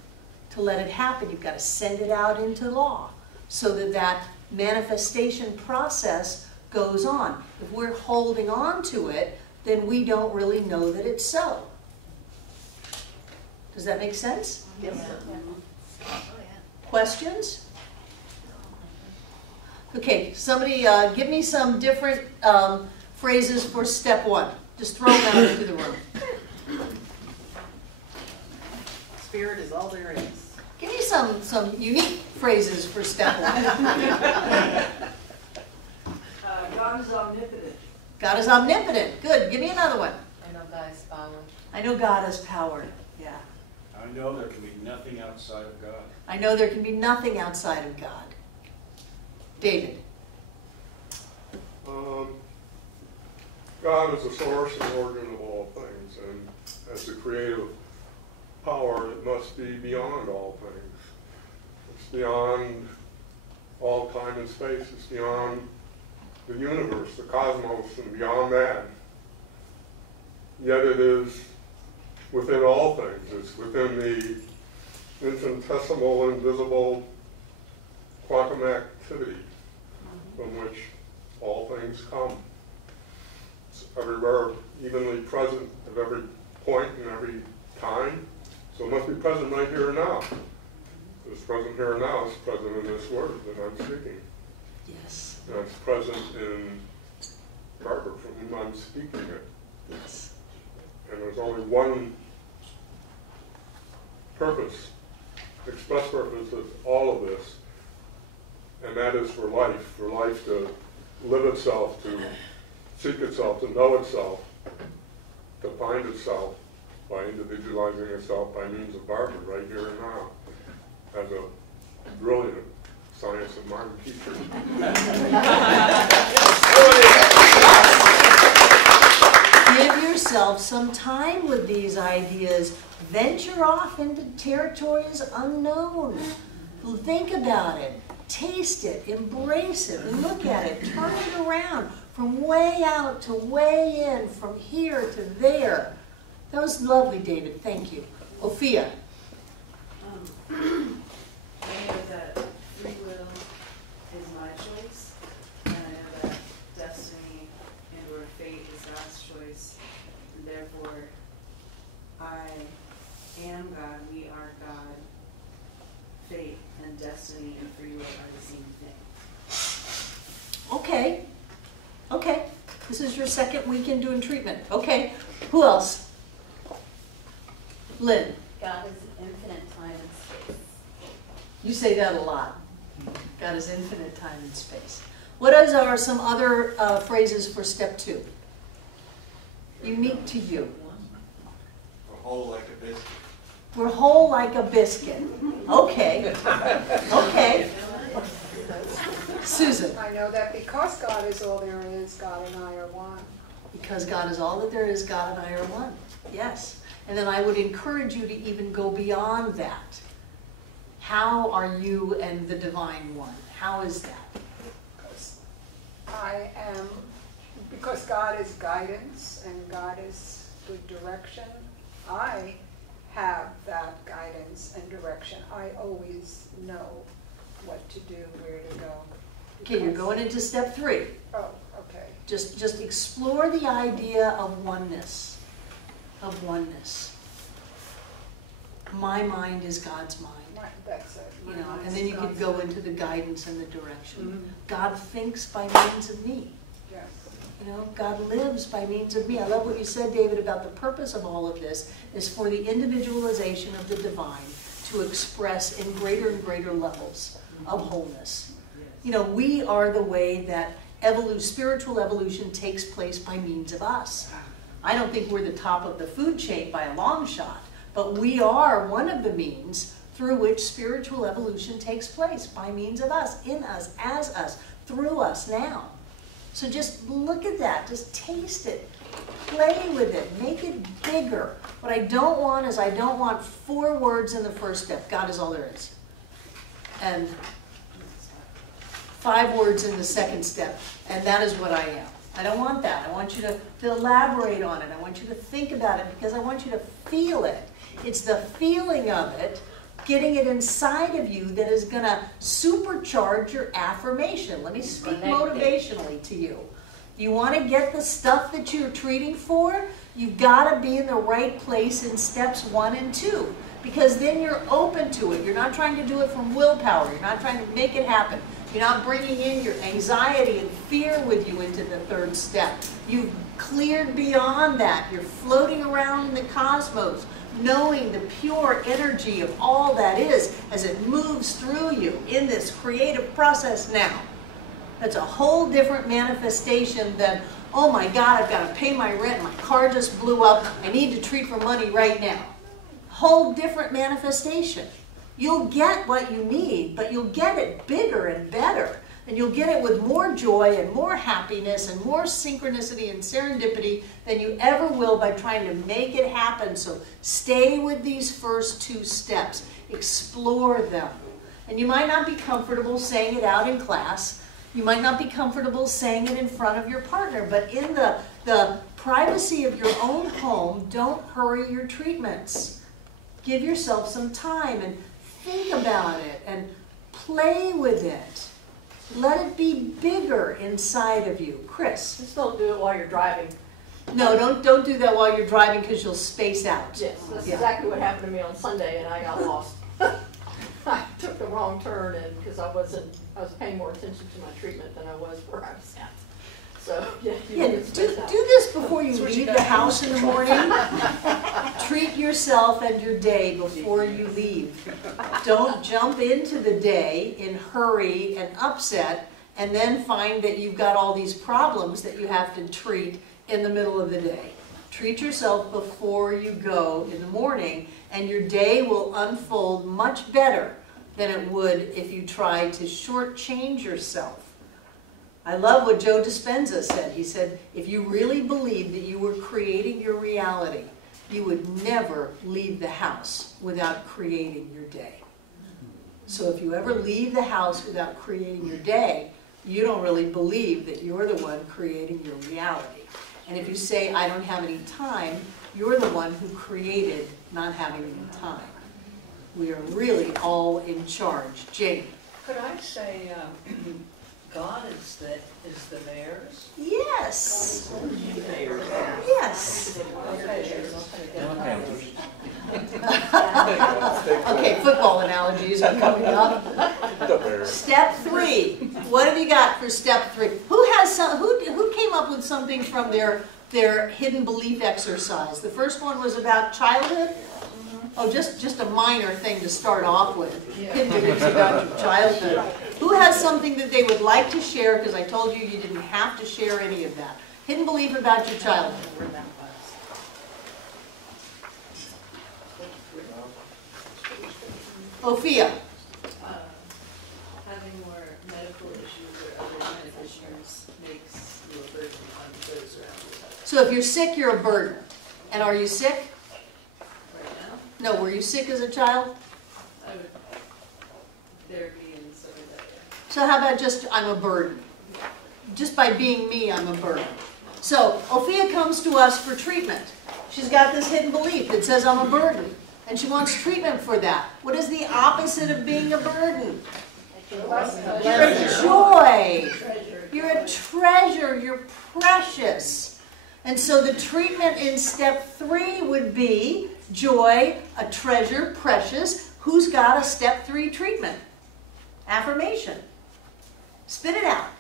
to let it happen. You've got to send it out into law so that that manifestation process goes on. If we're holding on to it, then we don't really know that it's so. Does that make sense? Yes. Questions? Okay, somebody give me some different phrases for step 1. Just throw them out into the room. Spirit is all there is. Give me some unique phrases for step 1. God is omnipotent. God is omnipotent. Good. Give me another one. I know God is power. I know God has power, yeah. I know there can be nothing outside of God. I know there can be nothing outside of God. David. God is the source and origin of all things, and as the creative power, it must be beyond all things. It's beyond all time and space. It's beyond the universe, the cosmos, and beyond that. Yet it is within all things. It's within the infinitesimal, invisible quantum activity from which all things come. It's everywhere, evenly present at every point and every time. So it must be present right here and now. It's present here and now. It's present in this word that I'm speaking. Yes. And it's present in Barbara, from whom I'm speaking it. Yes. And there's only one purpose, express purpose of all of this, and that is for life to live itself, to seek itself, to know itself, to find itself by individualizing itself by means of Barbara right here and now, as a brilliant science and mind teacher. Give yourself some time with these ideas. Venture off into territories unknown. Think about it. Taste it. Embrace it. Look at it. Turn it around from way out to way in, from here to there. That was lovely, David. Thank you. Ophia. I know that free will is my choice, and I know that destiny and or fate is God's choice, and therefore I am God, we are God. Fate and destiny and free will are the same thing. Okay. Okay. This is your second weekend doing treatment. Okay. Who else? Lynn. God is infinite time and space. You say that a lot. God is infinite time and space. What are some other phrases for step 2? Unique to you. We're whole like a biscuit. We're whole like a biscuit. Okay. Okay. Susan. I know that because God is all there is, God and I are one. Because God is all that there is, God and I are one. Yes. And then I would encourage you to even go beyond that. How are you and the divine one? How is that? Because God is guidance and God is good direction, I have that guidance and direction. I always know what to do, where to go. Okay, you're going into step 3. Oh, okay. Just explore the idea of oneness. Of oneness. My mind is God's mind. That's it. You know, and then you could go into the guidance and the direction. Mm-hmm. God thinks by means of me. Yes. You know, God lives by means of me. I love what you said, David, about the purpose of all of this is for the individualization of the divine to express in greater and greater levels of wholeness. You know, we are the way that spiritual evolution takes place by means of us. I don't think we're the top of the food chain by a long shot, but we are one of the means through which spiritual evolution takes place, by means of us, in us, as us, through us now. So just look at that, just taste it, play with it, make it bigger. What I don't want is I don't want 4 words in the first step, God is all there is. And 5 words in the second step, and that is what I am. I don't want that. I want you to elaborate on it. I want you to think about it because I want you to feel it. It's the feeling of it, getting it inside of you, that is going to supercharge your affirmation. Let me speak motivationally to you. You want to get the stuff that you're treating for, you've got to be in the right place in steps 1 and 2. Because then you're open to it. You're not trying to do it from willpower. You're not trying to make it happen. You're not bringing in your anxiety and fear with you into the 3rd step. You've cleared beyond that. You're floating around in the cosmos, knowing the pure energy of all that is as it moves through you in this creative process now. That's a whole different manifestation than, oh my God, I've got to pay my rent, my car just blew up, I need to treat for money right now. Whole different manifestation. You'll get what you need, but you'll get it bigger and better. And you'll get it with more joy and more happiness and more synchronicity and serendipity than you ever will by trying to make it happen. So stay with these first 2 steps. Explore them. And you might not be comfortable saying it out in class. You might not be comfortable saying it in front of your partner. But in the privacy of your own home, don't hurry your treatments. Give yourself some time and think about it and play with it. Let it be bigger inside of you. Chris? Just don't do it while you're driving. No, don't do that while you're driving because you'll space out. Yes, that's exactly what happened to me on Sunday, and I got lost. I took the wrong turn, and because I was paying more attention to my treatment than I was where I was at. So yeah, do this before you leave the house in the morning. Treat yourself and your day before you leave. Don't jump into the day in hurry and upset and then find that you've got all these problems that you have to treat in the middle of the day. Treat yourself before you go in the morning, and your day will unfold much better than it would if you try to shortchange yourself. I love what Joe Dispenza said. He said, if you really believed that you were creating your reality, you would never leave the house without creating your day. So if you ever leave the house without creating your day, you don't really believe that you're the one creating your reality. And if you say, I don't have any time, you're the one who created not having any time. We are really all in charge. Jane? Could I say, God is the mayor's? Yes. Yes. Okay, football analogies are coming up. Step 3. What have you got for step 3? Who came up with something from their hidden belief exercise? The first one was about childhood. Oh, just a minor thing to start off with. Hidden beliefs about your childhood. Who has something that they would like to share? Because I told you didn't have to share any of that. Hidden belief about your childhood. Ophia. Having more medical issues or other medical issues makes you a burden on those around you. So if you're sick, you're a burden. And are you sick? Right now? No, were you sick as a child? I would therapy and stuff like that, yeah. So how about just, I'm a burden? Just by being me, I'm a burden. So Ophia comes to us for treatment. She's got this hidden belief that says I'm a burden. And she wants treatment for that. What is the opposite of being a burden? You're a joy. You're a treasure. You're precious. And so the treatment in step 3 would be joy, a treasure, precious. Who's got a step 3 treatment? Affirmation. Spit it out.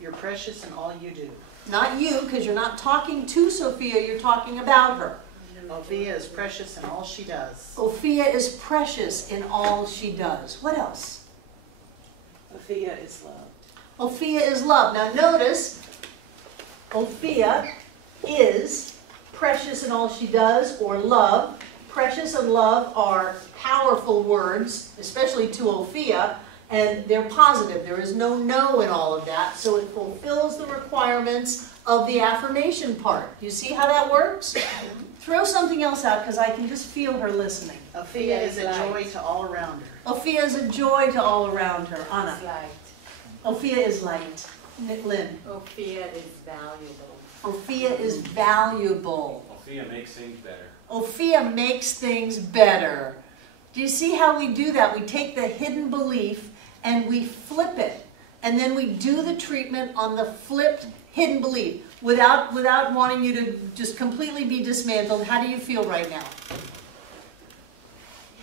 You're precious in all you do. Not you, because you're not talking to Sophia, you're talking about her. Ophia is precious in all she does. Ophia is precious in all she does. What else? Ophia is loved. Ophia is loved. Now notice, Ophia is precious in all she does, or love. Precious and love are powerful words, especially to Ophia, and they're positive. There is no no in all of that, so it fulfills the requirements of the affirmation part. You see how that works? Throw something else out, because I can just feel her listening. Ophia is a joy to all around her. Ophia is a joy to all around her. Anna? Light. Ophia is light. Lynn? Ophia is valuable. Ophia is valuable. Ophia makes things better. Ophia makes things better. Do you see how we do that? We take the hidden belief and we flip it. And then we do the treatment on the flipped hidden belief without wanting you to just completely be dismantled. How do you feel right now?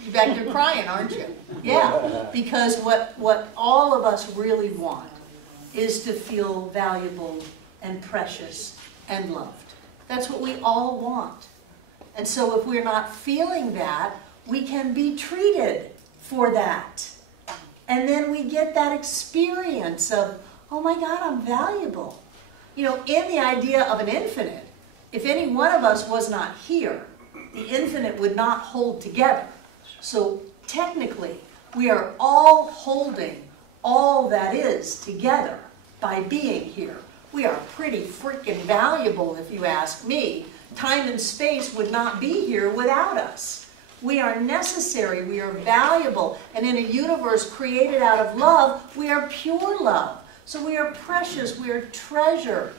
You're back there crying, aren't you? Yeah, because what all of us really want is to feel valuable and precious and loved. That's what we all want. And so if we're not feeling that, we can be treated for that. And then we get that experience of oh my God, I'm valuable. You know, in the idea of an infinite, if any one of us was not here, the infinite would not hold together. So technically, we are all holding all that is together by being here. We are pretty freaking valuable, if you ask me. Time and space would not be here without us. We are necessary, we are valuable, and in a universe created out of love, we are pure love. So we are precious, we are treasure,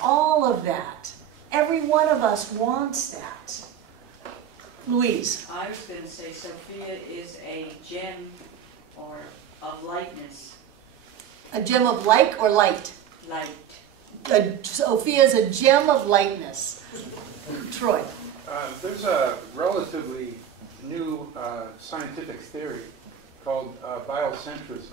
all of that. Every one of us wants that. Louise. I was going to say Sophia is a gem or of lightness. A gem of like or light? Light. Sophia is a gem of lightness. Troy. There's a relatively new scientific theory called biocentrism.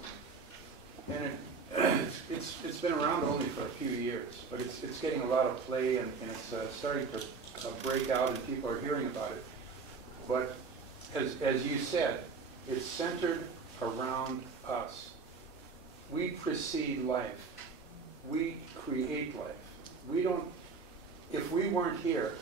And it's been around only for a few years, but it's getting a lot of play, and it's starting to break out, and people are hearing about it. But as you said, it's centered around us. We precede life. We create life. We don't, if we weren't here,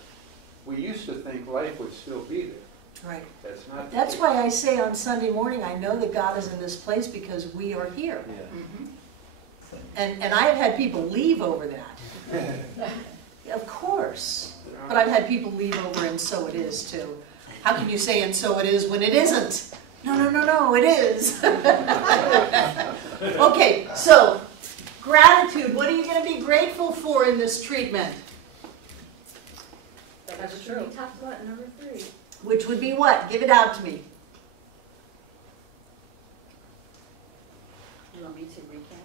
we used to think life would still be there. Right. That's not the That's case. why I say on Sunday morning, I know that God is in this place because we are here. Yeah. And I have had people leave over that. Of course. But I've had people leave over and so it is too. How can you say and so it is when it isn't? No, it is. Okay, so gratitude. What are you going to be grateful for in this treatment? That's true. We talked about number 3. Which would be what? Give it out to me. You want me to recap?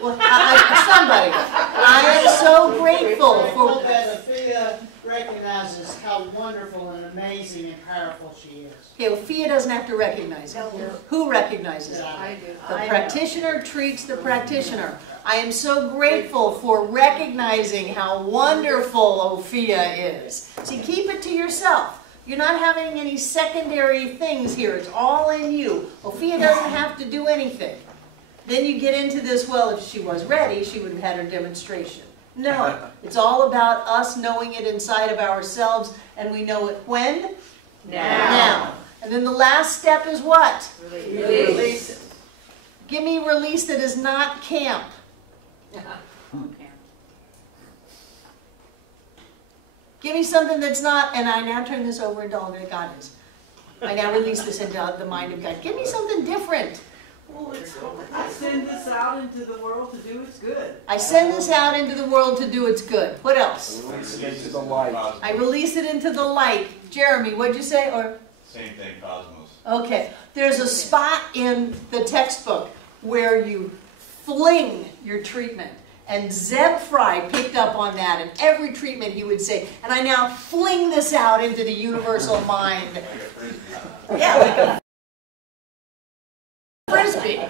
Well, somebody. I am so grateful for... that Sophia recognizes how wonderful and amazing and powerful she is. Okay, well, Fia doesn't have to recognize it. Who recognizes it? I do. The practitioner treats the practitioner. I am so grateful for recognizing how wonderful Ophia is. See, keep it to yourself. You're not having any secondary things here. It's all in you. Ophia doesn't have to do anything. Then you get into this, well, if she was ready, she would have had her demonstration. No, it's all about us knowing it inside of ourselves, and we know it when? Now. And then the last step is what? Release it. Give me release that is not camp. Okay. Give me something that's not, and I now turn this over into all that God is. I now release this into the mind of God. Give me something different. Well, I send this out into the world to do its good. I send this out into the world to do its good. What else? Release it into the light. I release it into the light. Jeremy, what'd you say? Or Same thing, cosmos. okay. There's a spot in the textbook where you fling your treatment. And Zeb Fry picked up on that. And every treatment he would say, and I now fling this out into the universal mind. Yeah, like a frisbee.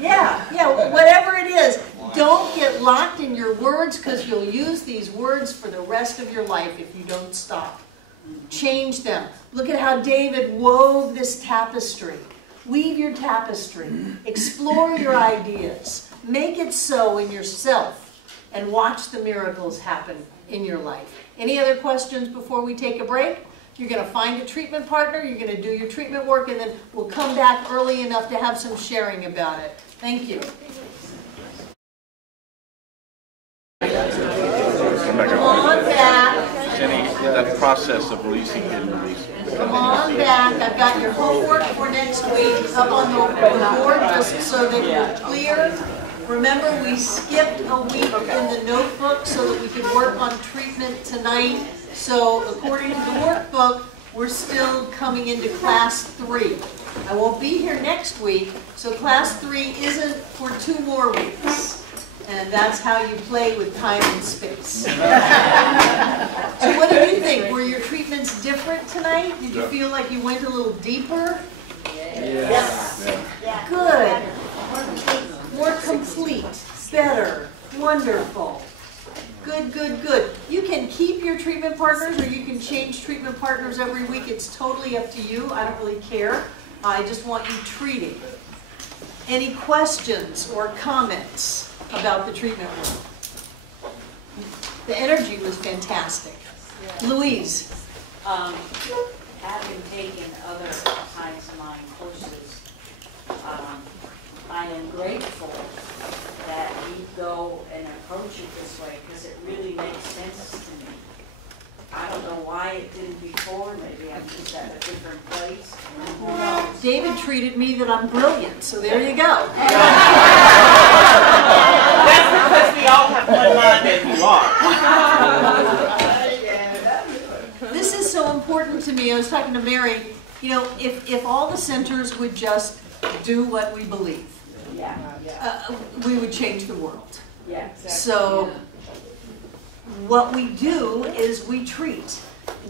Yeah, whatever it is. Don't get locked in your words because you'll use these words for the rest of your life if you don't stop. Change them. Look at how David wove this tapestry. Weave your tapestry. Explore your ideas. Make it so in yourself and watch the miracles happen in your life. Any other questions before we take a break? You're going to find a treatment partner, you're going to do your treatment work, and then we'll come back early enough to have some sharing about it. Thank you. Come on back. Jenny, that process of releasing hidden release. Come on back. I've got your homework for next week up on the board just so that you're clear. Remember, we skipped a week in the notebook so that we could work on treatment tonight. So according to the workbook, we're still coming into class 3. I won't be here next week, so class 3 isn't for 2 more weeks. And that's how you play with time and space. So what did you think? Were your treatments different tonight? Did you feel like you went a little deeper? Yes. Yeah. Good. More complete. Better. Wonderful. Good, good, good. You can keep your treatment partners or you can change treatment partners every week. It's totally up to you. I don't really care. I just want you treating. Any questions or comments about the treatment room? The energy was fantastic. Louise? Having taken other kinds of mind courses, I am grateful that you go and approach it this way because it really makes sense to me. I don't know why it didn't before. Maybe I'm just at a different place. Who knows? David treated me that I'm brilliant, so there you go. That's because we all have one mind and you are. This is so important to me. I was talking to Mary, you know, if all the centers would just do what we believe, we would change the world. Yeah, exactly. So what we do is we treat,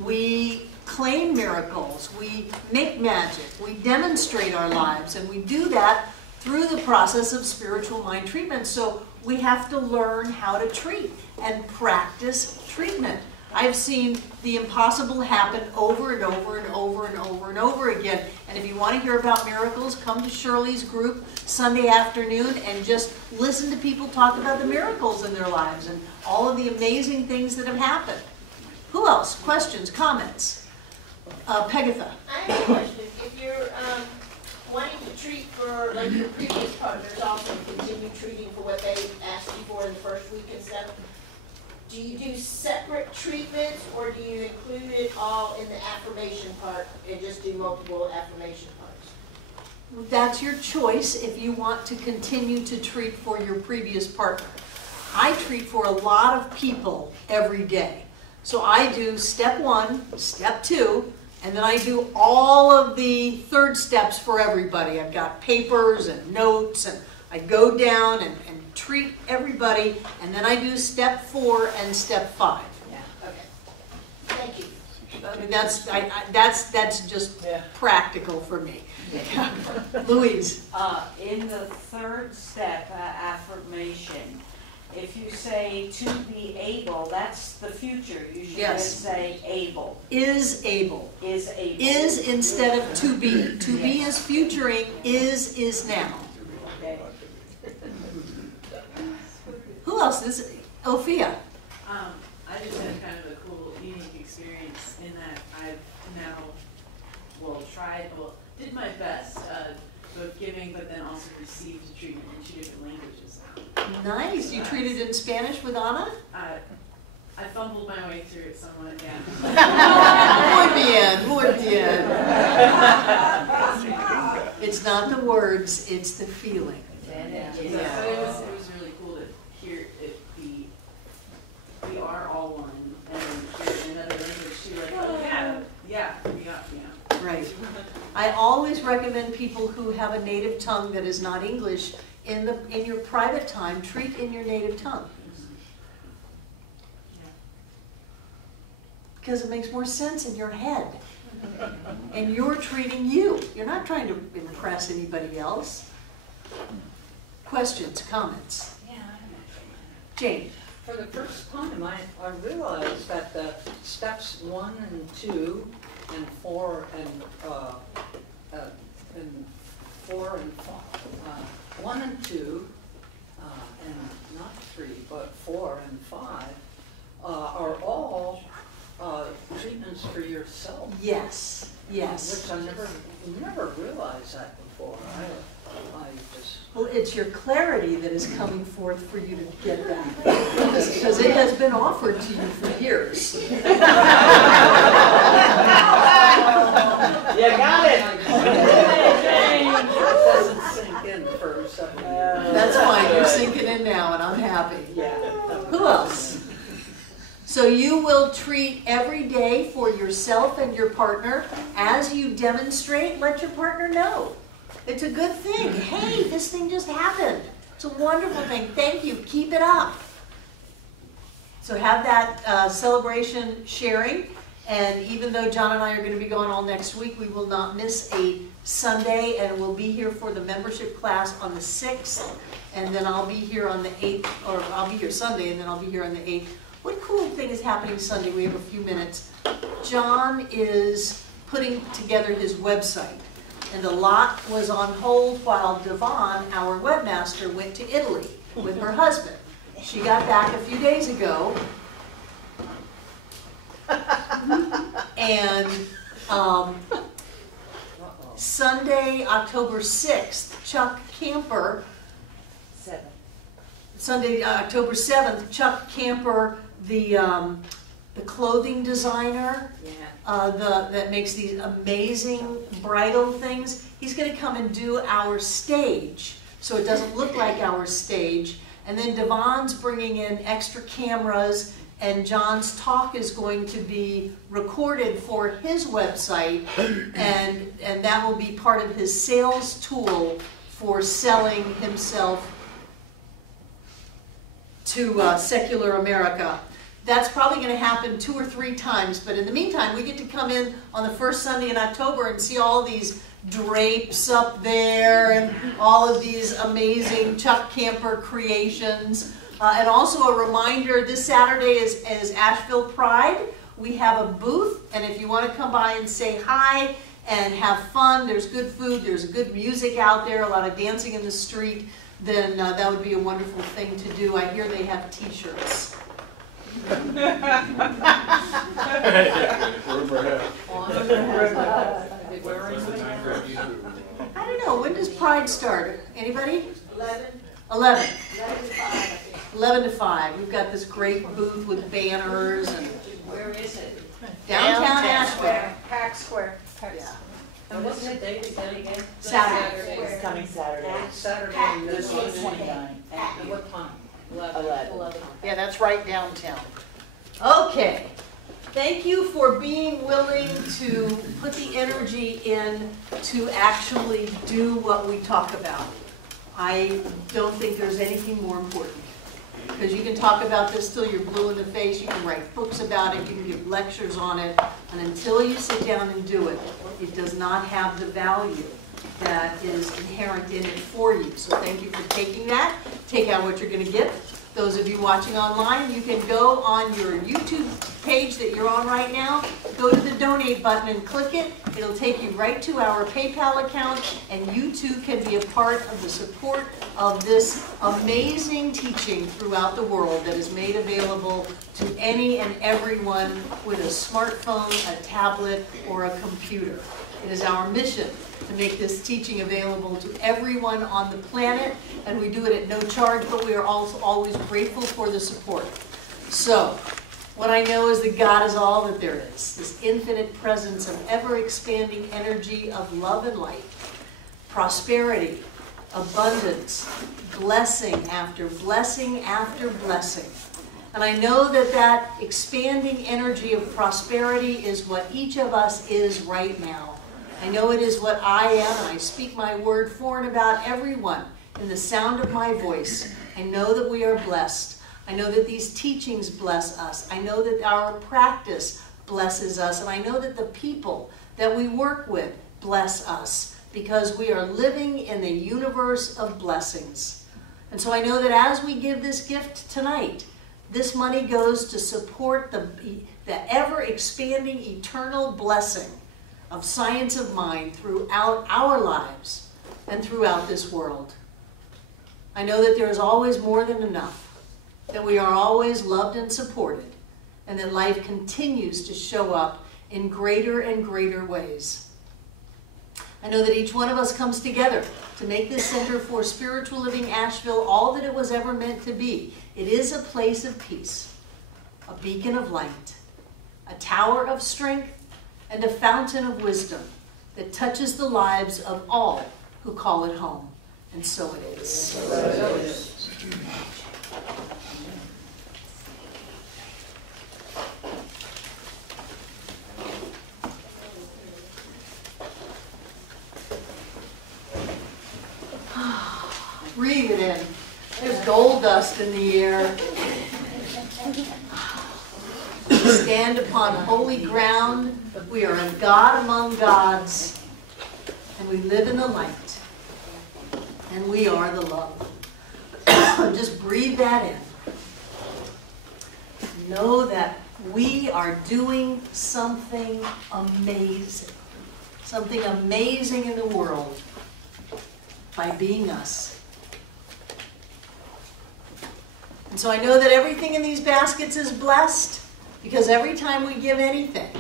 we claim miracles, we make magic, we demonstrate our lives, and we do that through the process of spiritual mind treatment. So we have to learn how to treat and practice treatment. I've seen the impossible happen over and over and over and over and over again. And if you want to hear about miracles, come to Shirley's group Sunday afternoon and just listen to people talk about the miracles in their lives and all of the amazing things that have happened. Who else? Questions, comments? Pegatha. I have a question. If you're wanting to treat for, like your previous partners, also continue treating for what they asked you for in the first week and stuff, do you do separate treatments, or do you include it all in the affirmation part and just do multiple affirmation parts? That's your choice if you want to continue to treat for your previous partner. I treat for a lot of people every day. So I do step 1, step 2, and then I do all of the third steps for everybody. I've got papers and notes, and I go down and treat everybody, and then I do step 4 and step 5. Yeah, okay. Thank you. I mean, that's just practical for me. Louise. In the third step, affirmation, if you say to be able, that's the future. You should just say able. Is able. Is able. Is instead of to be. To be is futuring, is now. Okay. Who else is it? Ophia. I just had kind of a cool, unique experience in that I've now, did my best, both giving but then also received treatment in 2 different languages now. Nice. You treated in Spanish with Ana? I fumbled my way through it somewhat, yeah. Muy bien. It's not the words, it's the feeling. Yeah. So it was really cool to hear it be, we are all one, and hear another language too, like, oh yeah, Right. I always recommend people who have a native tongue that is not English, in your private time, treat in your native tongue. Because it makes more sense in your head. And you're treating you. You're not trying to impress anybody else. Questions, comments? Jane. For the first time, I realized that the steps 1 and 2 and 4 and 4 and 5, 1 and 2, and not 3, but 4 and 5 are all treatments for yourself. Yes, yes. Which I never realized that before. I just. Well, it's your clarity that is coming forth for you to get that. Because it has been offered to you for years. You got it. It doesn't sink in for 7 years. That's fine. You're sinking in now, and I'm happy. Yeah. Who else? So you will treat every day for yourself and your partner. As you demonstrate, let your partner know. It's a good thing. Hey, this thing just happened. It's a wonderful thing. Thank you. Keep it up. So have that celebration sharing. And even though John and I are going to be going all next week, we will not miss a Sunday, and we'll be here for the membership class on the 6th. And then I'll be here on the 8th, or I'll be here Sunday, and then I'll be here on the 8th. What cool thing is happening Sunday? We have a few minutes. John is putting together his website. And the lot was on hold while Devon, our webmaster, went to Italy with her husband. She got back a few days ago. And Sunday, October 6th, Chuck Camper, Sunday, October 7th, Chuck Camper, the clothing designer, that makes these amazing bridal things, he's going to come and do our stage, so it doesn't look like our stage. And then Devon's bringing in extra cameras, and John's talk is going to be recorded for his website, and that will be part of his sales tool for selling himself to secular America. That's probably going to happen 2 or 3 times, but in the meantime, we get to come in on the first Sunday in October and see all these drapes up there and all of these amazing Chuck Camper creations. And also a reminder, this Saturday is Asheville Pride. We have a booth, and if you want to come by and say hi and have fun, there's good food, there's good music out there, a lot of dancing in the street, then that would be a wonderful thing to do. I hear they have t-shirts. I don't know, when does Pride start? Anybody? 11. 11. 11 to 5. We've got this great booth with banners. And Where is it? Downtown Asheville. Pack Square. Yeah. And what's the date again? Saturday. It's coming Saturday. Saturday, This this is 29. and what time? 11. Yeah, that's right downtown. Okay. Thank you for being willing to put the energy in to actually do what we talk about. I don't think there's anything more important. Because you can talk about this till you're blue in the face, you can write books about it, you can give lectures on it, and until you sit down and do it, it does not have the value that is inherent in it for you. So thank you for taking that. Take out what you're going to get. Those of you watching online, you can go on your YouTube page that you're on right now, go to the donate button and click it. It'll take you right to our PayPal account, and you too can be a part of the support of this amazing teaching throughout the world that is made available to any and everyone with a smartphone, a tablet, or a computer. It is our mission to make this teaching available to everyone on the planet, and we do it at no charge, but we are also always grateful for the support. So, what I know is that God is all that there is, this infinite presence of ever-expanding energy of love and light, prosperity, abundance, blessing after blessing after blessing. And I know that that expanding energy of prosperity is what each of us is right now. I know it is what I am, and I speak my word for and about everyone in the sound of my voice. I know that we are blessed. I know that these teachings bless us. I know that our practice blesses us. And I know that the people that we work with bless us, because we are living in a universe of blessings. And so I know that as we give this gift tonight, this money goes to support the ever-expanding eternal blessing of science of mind throughout our lives and throughout this world. I know that there is always more than enough, that we are always loved and supported, and that life continues to show up in greater and greater ways. I know that each one of us comes together to make this Center for Spiritual Living Asheville all that it was ever meant to be. It is a place of peace, a beacon of light, a tower of strength, and a fountain of wisdom that touches the lives of all who call it home. And so it is. So it is. Breathe it in. There's gold dust in the air. We stand upon holy ground. We are a God among gods. And we live in the light. And we are the love. Just breathe that in. Know that we are doing something amazing. something amazing in the world by being us. And so I know that everything in these baskets is blessed, because every time we give anything,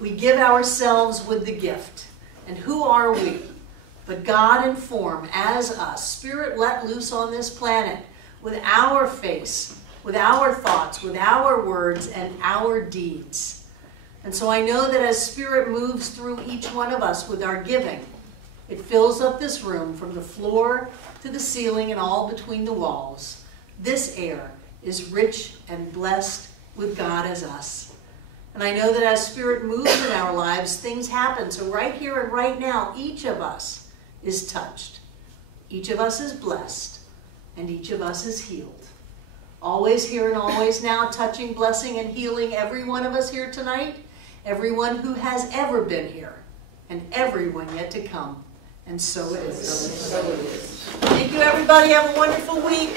we give ourselves with the gift. And who are we? But God in form as us, Spirit let loose on this planet, with our face, with our thoughts, with our words, and our deeds. And so I know that as Spirit moves through each one of us with our giving, it fills up this room from the floor to the ceiling and all between the walls. This air is rich and blessed with God as us. And I know that as Spirit moves in our lives, things happen. So right here and right now, each of us is touched. Each of us is blessed, and each of us is healed. Always here and always now, touching, blessing, and healing every one of us here tonight, everyone who has ever been here, and everyone yet to come. And so it is. So it is. Thank you, everybody. Have a wonderful week.